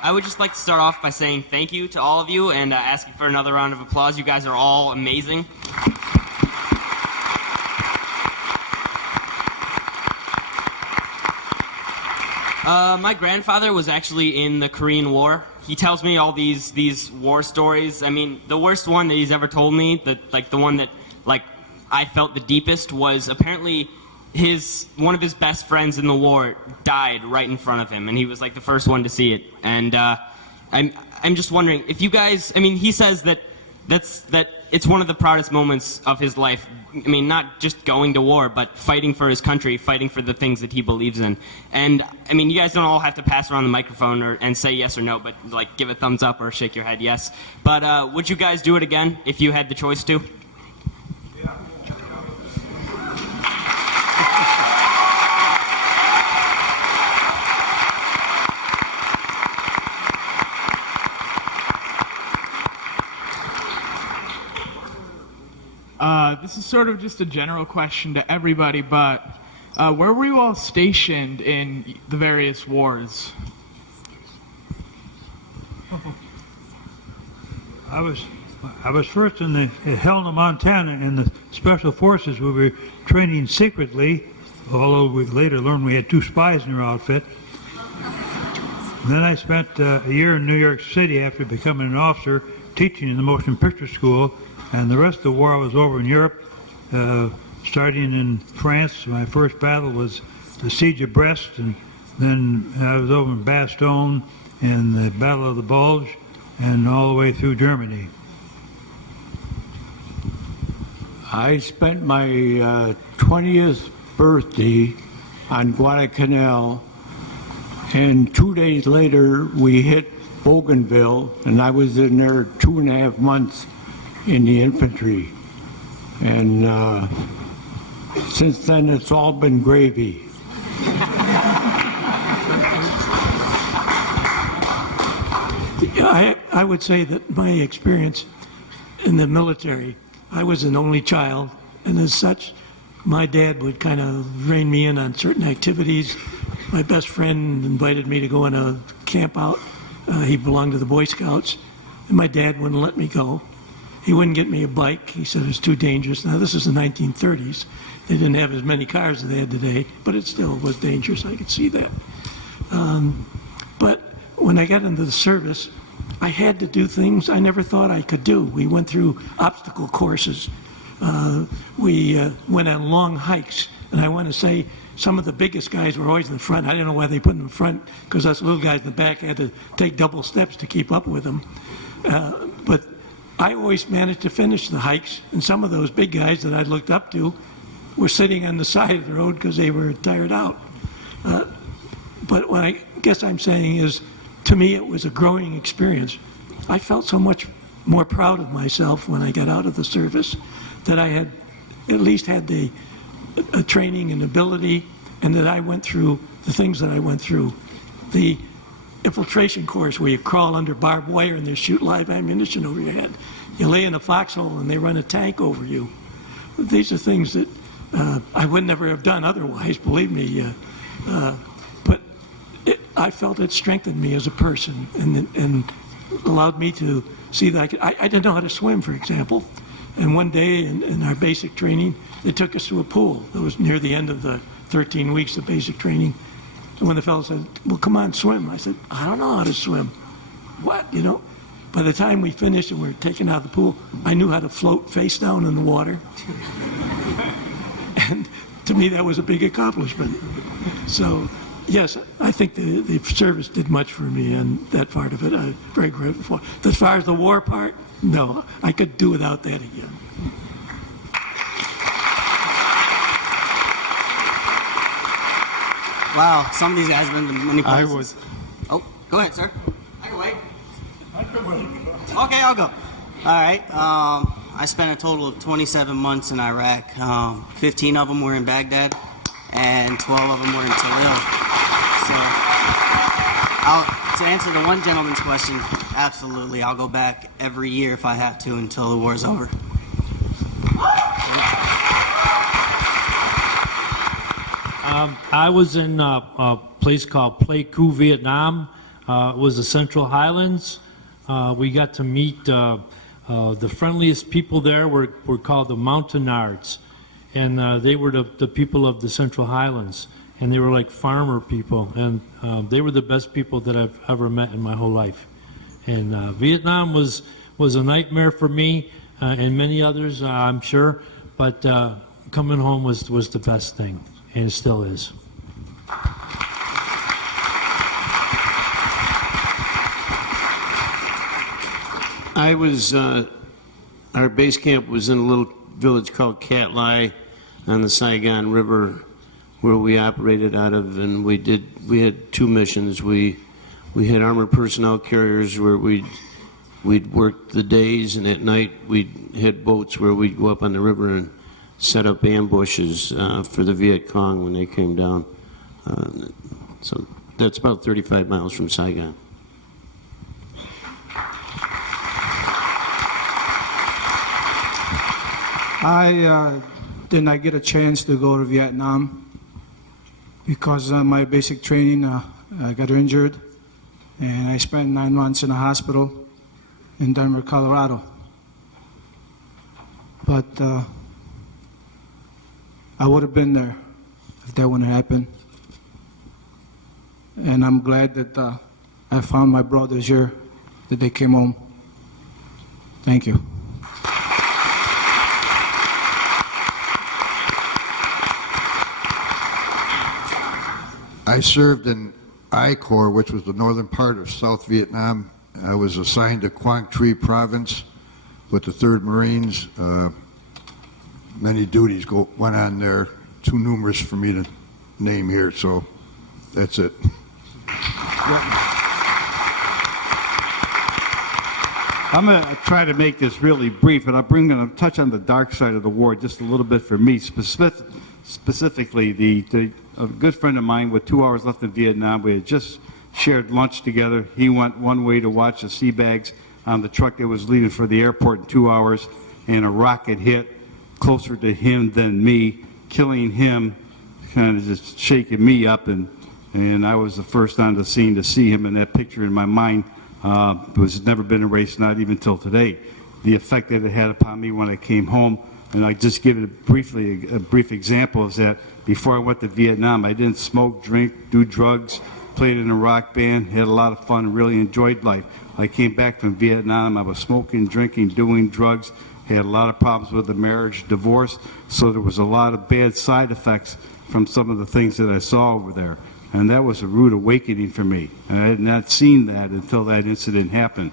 I would just like to start off by saying thank you to all of you and asking for another round of applause. You guys are all amazing. My grandfather was actually in the Korean War. He tells me all these war stories. I mean, the worst one that he's ever told me, the one that I felt the deepest, was apparently one of his best friends in the war died right in front of him, and he was like the first one to see it. And I'm just wondering if you guys, I mean, he says that it's one of the proudest moments of his life I mean, not just going to war, but fighting for his country, fighting for the things that he believes in. And, I mean, you guys don't all have to pass around the microphone and say yes or no, but, like, give a thumbs up or shake your head yes. But would you guys do it again if you had the choice to? This is sort of just a general question to everybody, but where were you all stationed in the various wars? I was first in Helena, Montana, in the Special Forces. We were training secretly, although we later learned we had 2 spies in our outfit. And then I spent a year in New York City after becoming an officer, teaching in the motion picture school. And the rest of the war I was over in Europe, starting in France. My first battle was the Siege of Brest, and then I was over in Bastogne and the Battle of the Bulge, and all the way through Germany. I spent my 20th birthday on Guadalcanal, and 2 days later we hit Bougainville, and I was in there 2.5 months in the infantry, and since then it's all been gravy. I would say that my experience in the military, I was an only child, and as such, my dad would kind of rein me in on certain activities. My best friend invited me to go on a camp out. He belonged to the Boy Scouts, and my dad wouldn't let me go. He wouldn't get me a bike. He said it was too dangerous. Now, this is the 1930s. They didn't have as many cars as they had today, but it still was dangerous. I could see that. But when I got into the service, I had to do things I never thought I could do. We went through obstacle courses. We went on long hikes. And I want to say some of the biggest guys were always in the front. I don't know why they put them in the front, because us little guys in the back had to take double steps to keep up with them. But I always managed to finish the hikes, and some of those big guys that I looked up to were sitting on the side of the road because they were tired out. But what I guess I'm saying is, to me, it was a growing experience. I felt so much more proud of myself when I got out of the service, that I had at least had the training and ability, and that I went through the things that I went through. The infiltration course where you crawl under barbed wire and they shoot live ammunition over your head. You lay in a foxhole and they run a tank over you. These are things that I would never have done otherwise, believe me. But I felt it strengthened me as a person, and allowed me to see that I didn't know how to swim, for example. And one day in our basic training, they took us to a pool. It was near the end of the 13 weeks of basic training. And when the fellow said, well, come on, swim, I said, I don't know how to swim. What, you know? By the time we finished and we were taken out of the pool, I knew how to float face down in the water. And to me, that was a big accomplishment. So, yes, I think the service did much for me, and that part of it I'm very grateful for. As far as the war part, no, I could do without that again. Wow, some of these guys have been in many places. Oh, go ahead, sir. I can wait. Okay, I'll go. All right. I spent a total of 27 months in Iraq. 15 of them were in Baghdad, and 12 of them were in Toledo. So, to answer the one gentleman's question, absolutely. I'll go back every year if I have to until the war's over. I was in a place called Pleiku, Vietnam. It was the Central Highlands. We got to meet the friendliest people there were called the Mountainards. And they were the people of the Central Highlands. And they were like farmer people. And they were the best people that I've ever met in my whole life. And Vietnam was a nightmare for me and many others, I'm sure. But coming home was the best thing. And it still is. I was, our base camp was in a little village called Catly on the Saigon River where we operated out of, and we had two missions. We had armored personnel carriers where we'd work the days, and at night we'd had boats where we'd go up on the river and set up ambushes for the Viet Cong when they came down. So that's about 35 miles from Saigon. I did not get a chance to go to Vietnam because of my basic training. I got injured, and I spent 9 months in a hospital in Denver, Colorado. But I would have been there if that wouldn't happen. And I'm glad that I found my brothers here, that they came home. Thank you. I served in I Corps, which was the northern part of South Vietnam. I was assigned to Quang Tri Province with the 3rd Marines. Many duties went on there, too numerous for me to name here, so that's it. I'm going to try to make this really brief, and I'm going to touch on the dark side of the war just a little bit for me. Specifically, a good friend of mine with 2 hours left in Vietnam, we had just shared lunch together. He went one way to watch the sea bags on the truck that was leaving for the airport in 2 hours, and a rocket hit closer to him than me, killing him, kind of just shaking me up, and I was the first on the scene to see him, and that picture in my mind was never been erased, not even till today. The effect that it had upon me when I came home, and I just give it briefly, a brief example is that before I went to Vietnam, I didn't smoke, drink, do drugs, played in a rock band, had a lot of fun, really enjoyed life. I came back from Vietnam, I was smoking, drinking, doing drugs, had a lot of problems with the marriage, divorce, so there was a lot of bad side effects from some of the things that I saw over there. And that was a rude awakening for me. And I had not seen that until that incident happened.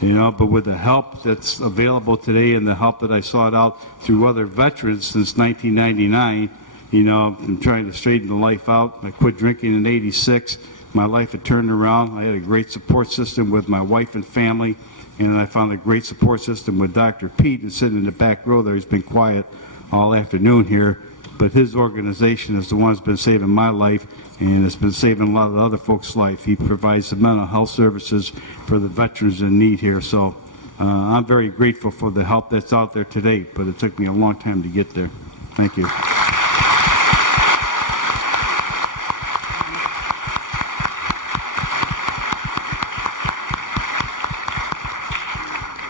You know, but with the help that's available today and the help that I sought out through other veterans since 1999, you know, I'm trying to straighten the life out. I quit drinking in '86. My life had turned around. I had a great support system with my wife and family, and I found a great support system with Dr. Pete, who's sitting in the back row there. He's been quiet all afternoon here, but his organization is the one that's been saving my life, and it's been saving a lot of other folks' life. He provides the mental health services for the veterans in need here, so I'm very grateful for the help that's out there today, but it took me a long time to get there. Thank you.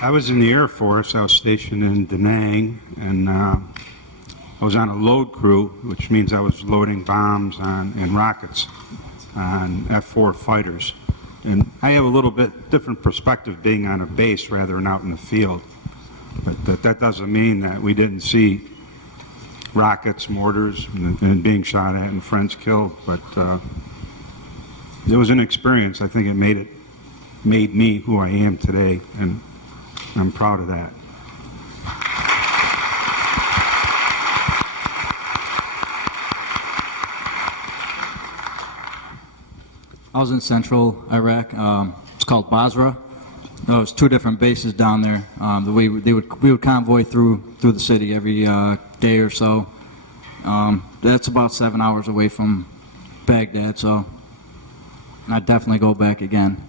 I was in the Air Force. I was stationed in Da Nang, and I was on a load crew, which means I was loading bombs and rockets on F-4 fighters. And I have a little bit different perspective being on a base rather than out in the field. But that doesn't mean that we didn't see rockets, mortars, and being shot at and friends killed. But it was an experience. I think it made me who I am today, and I'm proud of that. I was in central Iraq. It's called Basra. There was 2 different bases down there. We would convoy through the city every day or so. That's about 7 hours away from Baghdad, so I'd definitely go back again.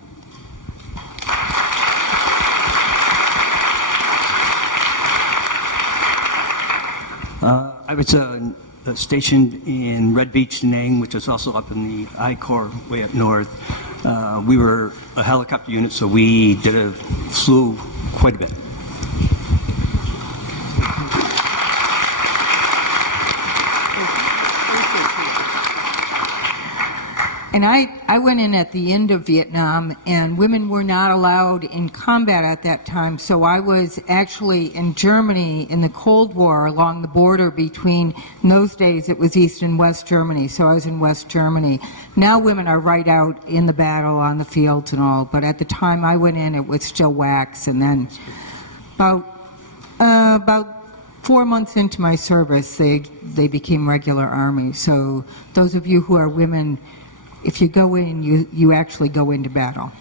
I was stationed in Red Beach, Da Nang, which is also up in the I Corps way up north. We were a helicopter unit, so we flew quite a bit. And I went in at the end of Vietnam, and women were not allowed in combat at that time. So I was actually in Germany in the Cold War along the border between, in those days it was East and West Germany, so I was in West Germany. Now women are right out in the battle on the fields and all, but at the time I went in it was still wax. And then about 4 months into my service, they became regular Army. So those of you who are women, if you go in, you actually go into battle.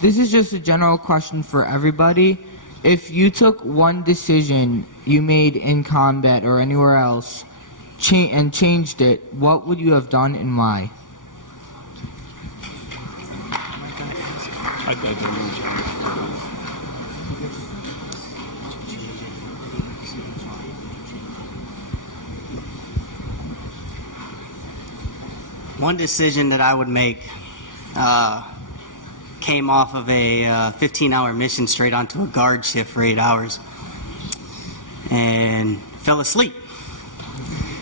This is just a general question for everybody. If you took one decision you made in combat or anywhere else and changed it, what would you have done and why? One decision that I would make came off of a 15-hour mission straight onto a guard shift for 8 hours and fell asleep.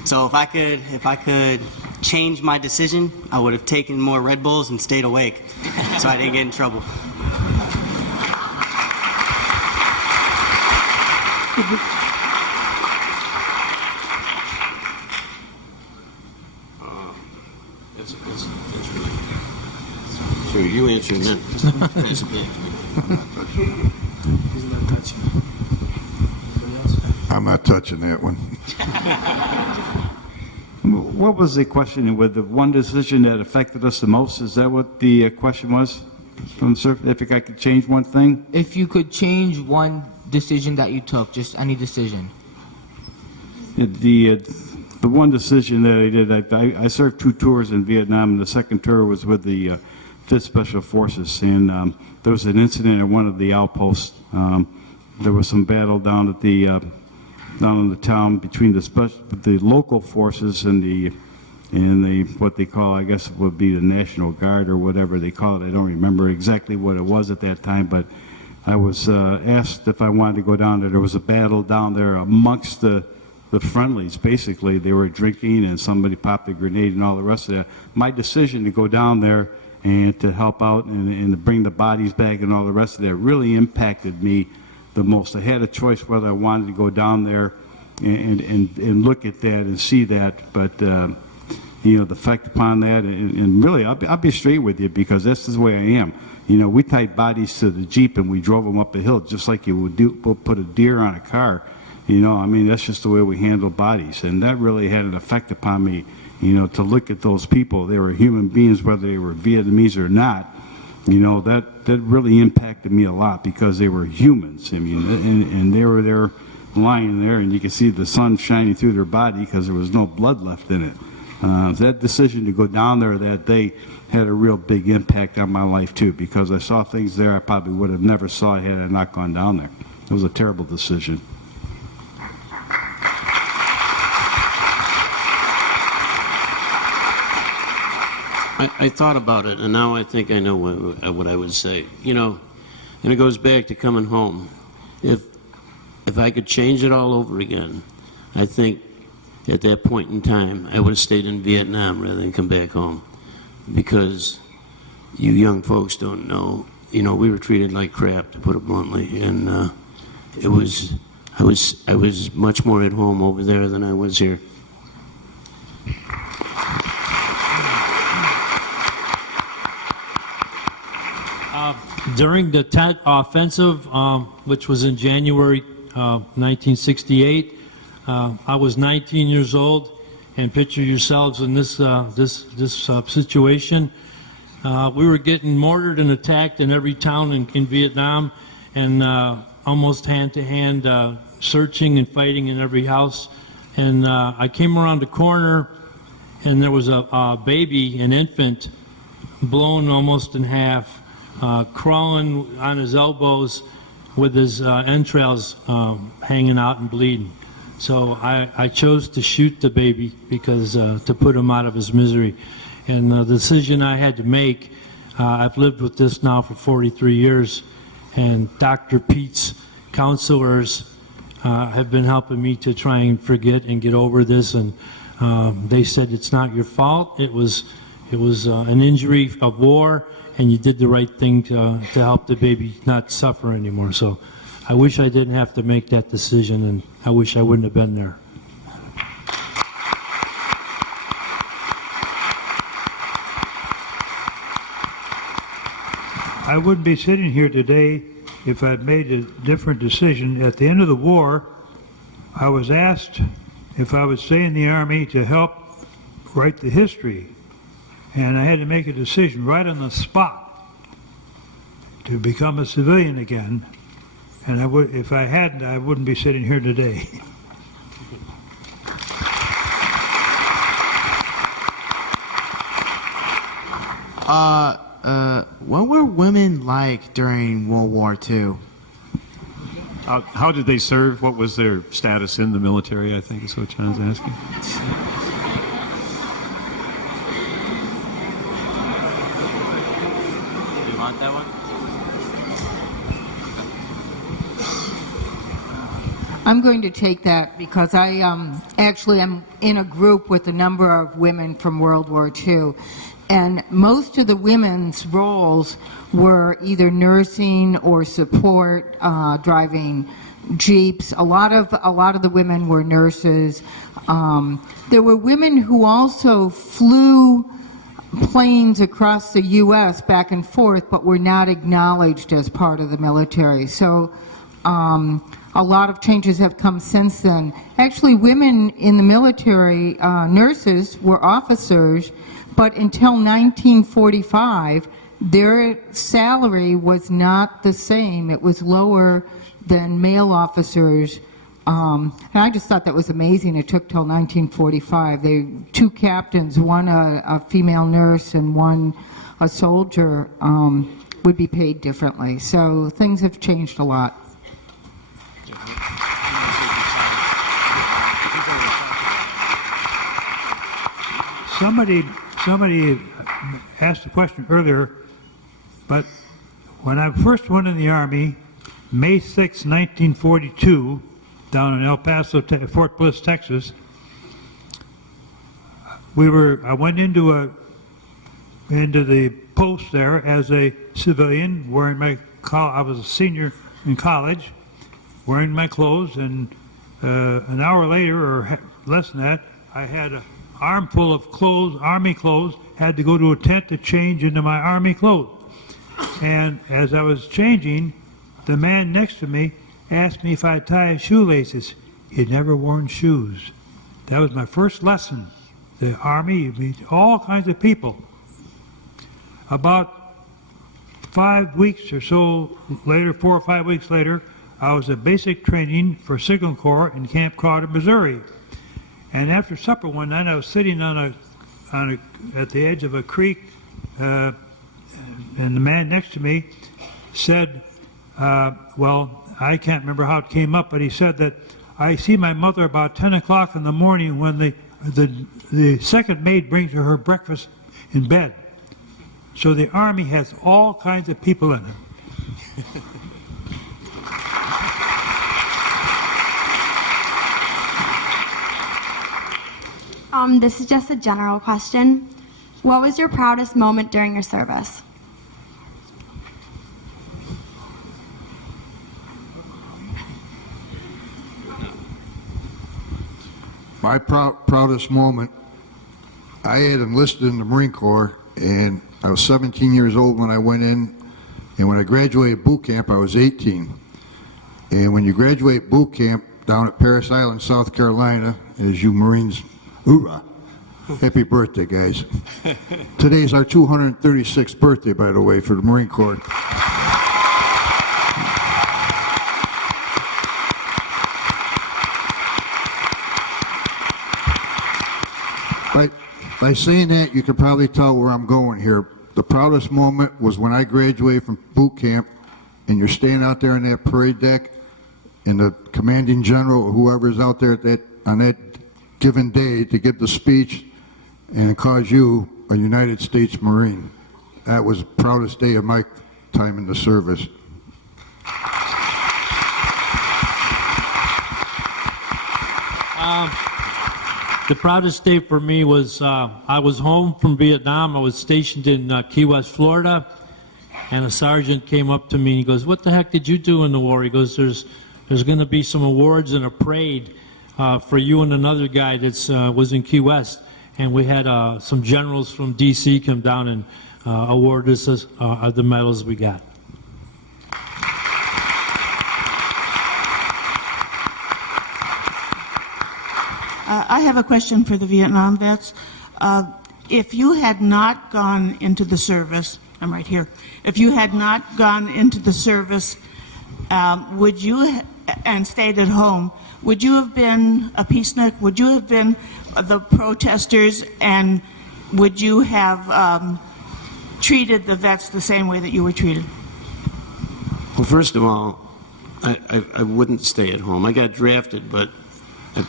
So if I could change my decision, I would have taken more Red Bulls and stayed awake so I didn't get in trouble. So you answering that? Pass it back to me. I'm not touching that one. What was the question with the one decision that affected us the most? Is that what the question was? From the surface, if I could change one thing? If you could change one decision that you took, just any decision. The one decision that I did, I served 2 tours in Vietnam, and the second tour was with the 5th Special Forces, and there was an incident at one of the outposts. There was some battle down at the down in the town between the local forces and the what they call, I guess it would be the National Guard or whatever they call it. I don't remember exactly what it was at that time, but I was asked if I wanted to go down there. There was a battle down there amongst the friendlies. Basically, they were drinking and somebody popped a grenade and all the rest of that. My decision to go down there and to help out and to bring the bodies back and all the rest of that really impacted me the most. I had a choice whether I wanted to go down there and look at that and see that, but you know, the effect upon that, and really, I'll be straight with you, because that's the way I am. You know, we tied bodies to the Jeep and we drove them up a hill just like you would put a deer on a car. You know, I mean, that's just the way we handle bodies, and that really had an effect upon me. You know, to look at those people, they were human beings, whether they were Vietnamese or not. You know, that really impacted me a lot, because they were humans. I mean, and they were there lying there, and you could see the sun shining through their body because there was no blood left in it. That decision to go down there that day had a real big impact on my life too, because I saw things there I probably would have never saw had I not gone down there. It was a terrible decision. I thought about it, and now I think I know what I would say. You know, and it goes back to coming home. If I could change it all over again, I think at that point in time I would have stayed in Vietnam rather than come back home, because you young folks don't know. You know, we were treated like crap, to put it bluntly, and I was much more at home over there than I was here. During the Tet Offensive, which was in January 1968, I was 19 years old, and picture yourselves in this situation. We were getting mortared and attacked in every town in Vietnam, and almost hand-to-hand searching and fighting in every house. And I came around the corner, and there was a baby, an infant, blown almost in half, crawling on his elbows with his entrails hanging out and bleeding. So I chose to shoot the baby because to put him out of his misery. And the decision I had to make, I've lived with this now for 43 years, and Dr. Pete's counselors have been helping me to try and forget and get over this. And they said, it's not your fault. It was an injury of war, and you did the right thing to help the baby not suffer anymore. So I wish I didn't have to make that decision, and I wish I wouldn't have been there. I wouldn't be sitting here today if I'd made a different decision. At the end of the war, I was asked if I would stay in the Army to help write the history. And I had to make a decision right on the spot to become a civilian again. And I would, if I hadn't, I wouldn't be sitting here today. What were women like during World War II? How did they serve? What was their status in the military, I think is what John's asking. Do you want that one? I'm going to take that because I actually am in a group with a number of women from World War II. And most of the women's roles were either nursing or support, driving jeeps. A lot of the women were nurses. There were women who also flew planes across the U.S. back and forth, but were not acknowledged as part of the military. So a lot of changes have come since then. Actually, women in the military, nurses, were officers, but until 1945, their salary was not the same. It was lower than male officers. And I just thought that was amazing. It took till 1945. Two captains, one a female nurse and one a soldier, would be paid differently. So things have changed a lot. Somebody asked a question earlier, but when I first went in the Army, May 6, 1942, down in El Paso, Fort Bliss, Texas, I went into the post there as a civilian, wearing I was a senior in college, wearing my clothes, and an hour later, or less than that, I had an armful of clothes, Army clothes, had to go to a tent to change into my Army clothes. And as I was changing, the man next to me asked me if I'd tie his shoelaces. He'd never worn shoes. That was my first lesson. The Army, you meet all kinds of people. About 5 weeks or so later, 4 or 5 weeks later, I was at basic training for Signal Corps in Camp Crowder, Missouri. And after supper one night, I was sitting at the edge of a creek, and the man next to me said, well, I can't remember how it came up, but he said that I see my mother about 10 o'clock in the morning when the second maid brings her breakfast in bed. So the Army has all kinds of people in it. This is just a general question. What was your proudest moment during your service? My proudest moment, I had enlisted in the Marine Corps, and I was 17 years old when I went in, and when I graduated boot camp, I was 18. And when you graduate boot camp down at Parris Island, South Carolina, as you Marines, hoorah, happy birthday, guys. Today's our 236th birthday, by the way, for the Marine Corps. By saying that, you can probably tell where I'm going here. The proudest moment was when I graduated from boot camp, and you're standing out there on that parade deck, and the commanding general or whoever's out there on that given day to give the speech, and it calls you a United States Marine. That was the proudest day of my time in the service. The proudest day for me was I was home from Vietnam. I was stationed in Key West, Florida, and a sergeant came up to me and he goes, "What the heck did you do in the war?" He goes, "There's going to be some awards and a parade for you and another guy that was in Key West." And we had some generals from D.C. come down and award us the medals we got. I have a question for the Vietnam vets. If you had not gone into the service, I'm right here, if you had not gone into the service, would you, and stayed at home, would you have been a peacenik? Would you have been the protesters, and would you have treated the vets the same way that you were treated? Well, first of all, I wouldn't stay at home. I got drafted, but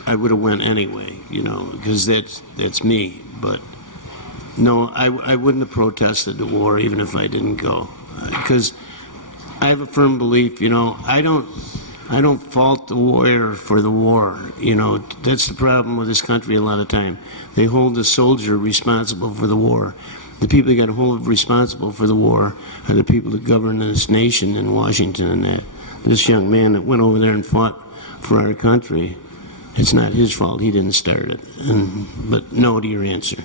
I would have went anyway, you know, because that's me. But no, I wouldn't have protested the war even if I didn't go, because I have a firm belief, you know, I don't fault the warrior for the war. You know, that's the problem with this country a lot of time. They hold the soldier responsible for the war. The people that got to hold responsible for the war are the people that govern this nation in Washington and that. This young man that went over there and fought for our country, it's not his fault. He didn't start it. But no to your answer.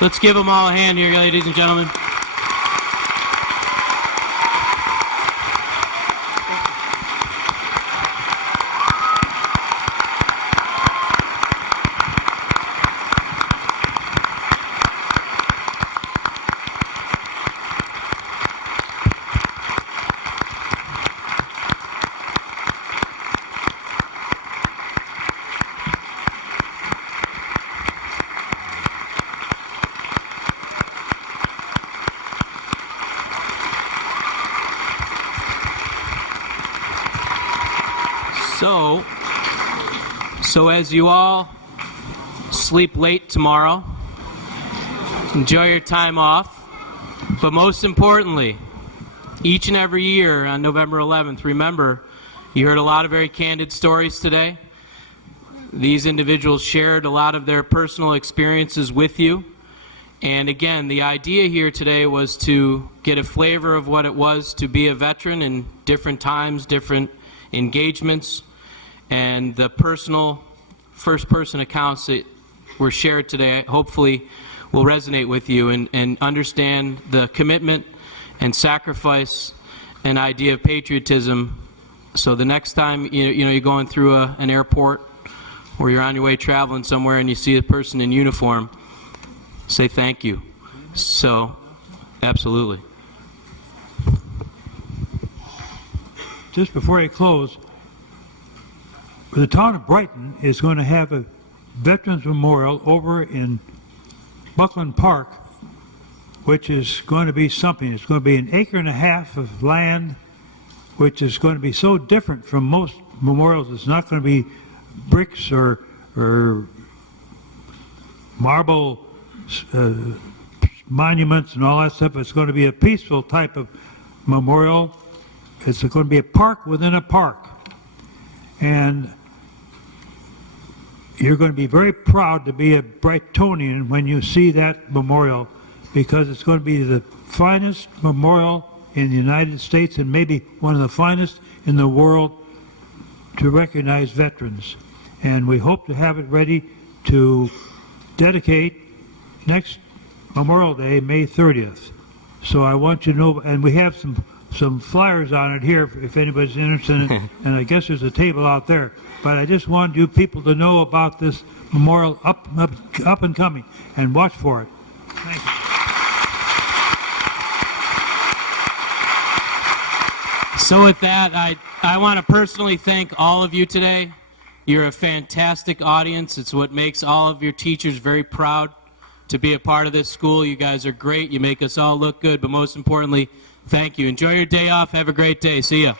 Let's give them all a hand here, ladies and gentlemen. So as you all sleep late tomorrow, enjoy your time off, but most importantly, each and every year on November 11th, remember, you heard a lot of very candid stories today. These individuals shared a lot of their personal experiences with you. And again, the idea here today was to get a flavor of what it was to be a veteran in different times, different engagements, and the personal first-person accounts that were shared today hopefully will resonate with you and understand the commitment and sacrifice and idea of patriotism. So the next time you're going through an airport or you're on your way traveling somewhere and you see a person in uniform, say thank you. So, absolutely. Just before I close, the town of Brighton is going to have a Veterans Memorial over in Buckland Park, which is going to be something. It's going to be 1.5 acres of land, which is going to be so different from most memorials. It's not going to be bricks or marble monuments and all that stuff. It's going to be a peaceful type of memorial. It's going to be a park within a park. And you're going to be very proud to be a Brightonian when you see that memorial, because it's going to be the finest memorial in the United States and maybe one of the finest in the world to recognize veterans. And we hope to have it ready to dedicate next Memorial Day, May 30th. So I want you to know, and we have some flyers on it here if anybody's interested in it, and I guess there's a table out there. But I just want you people to know about this memorial up and coming, and watch for it. Thank you. So with that, I want to personally thank all of you today. You're a fantastic audience. It's what makes all of your teachers very proud to be a part of this school. You guys are great. You make us all look good, but most importantly, thank you. Enjoy your day off. Have a great day. See ya.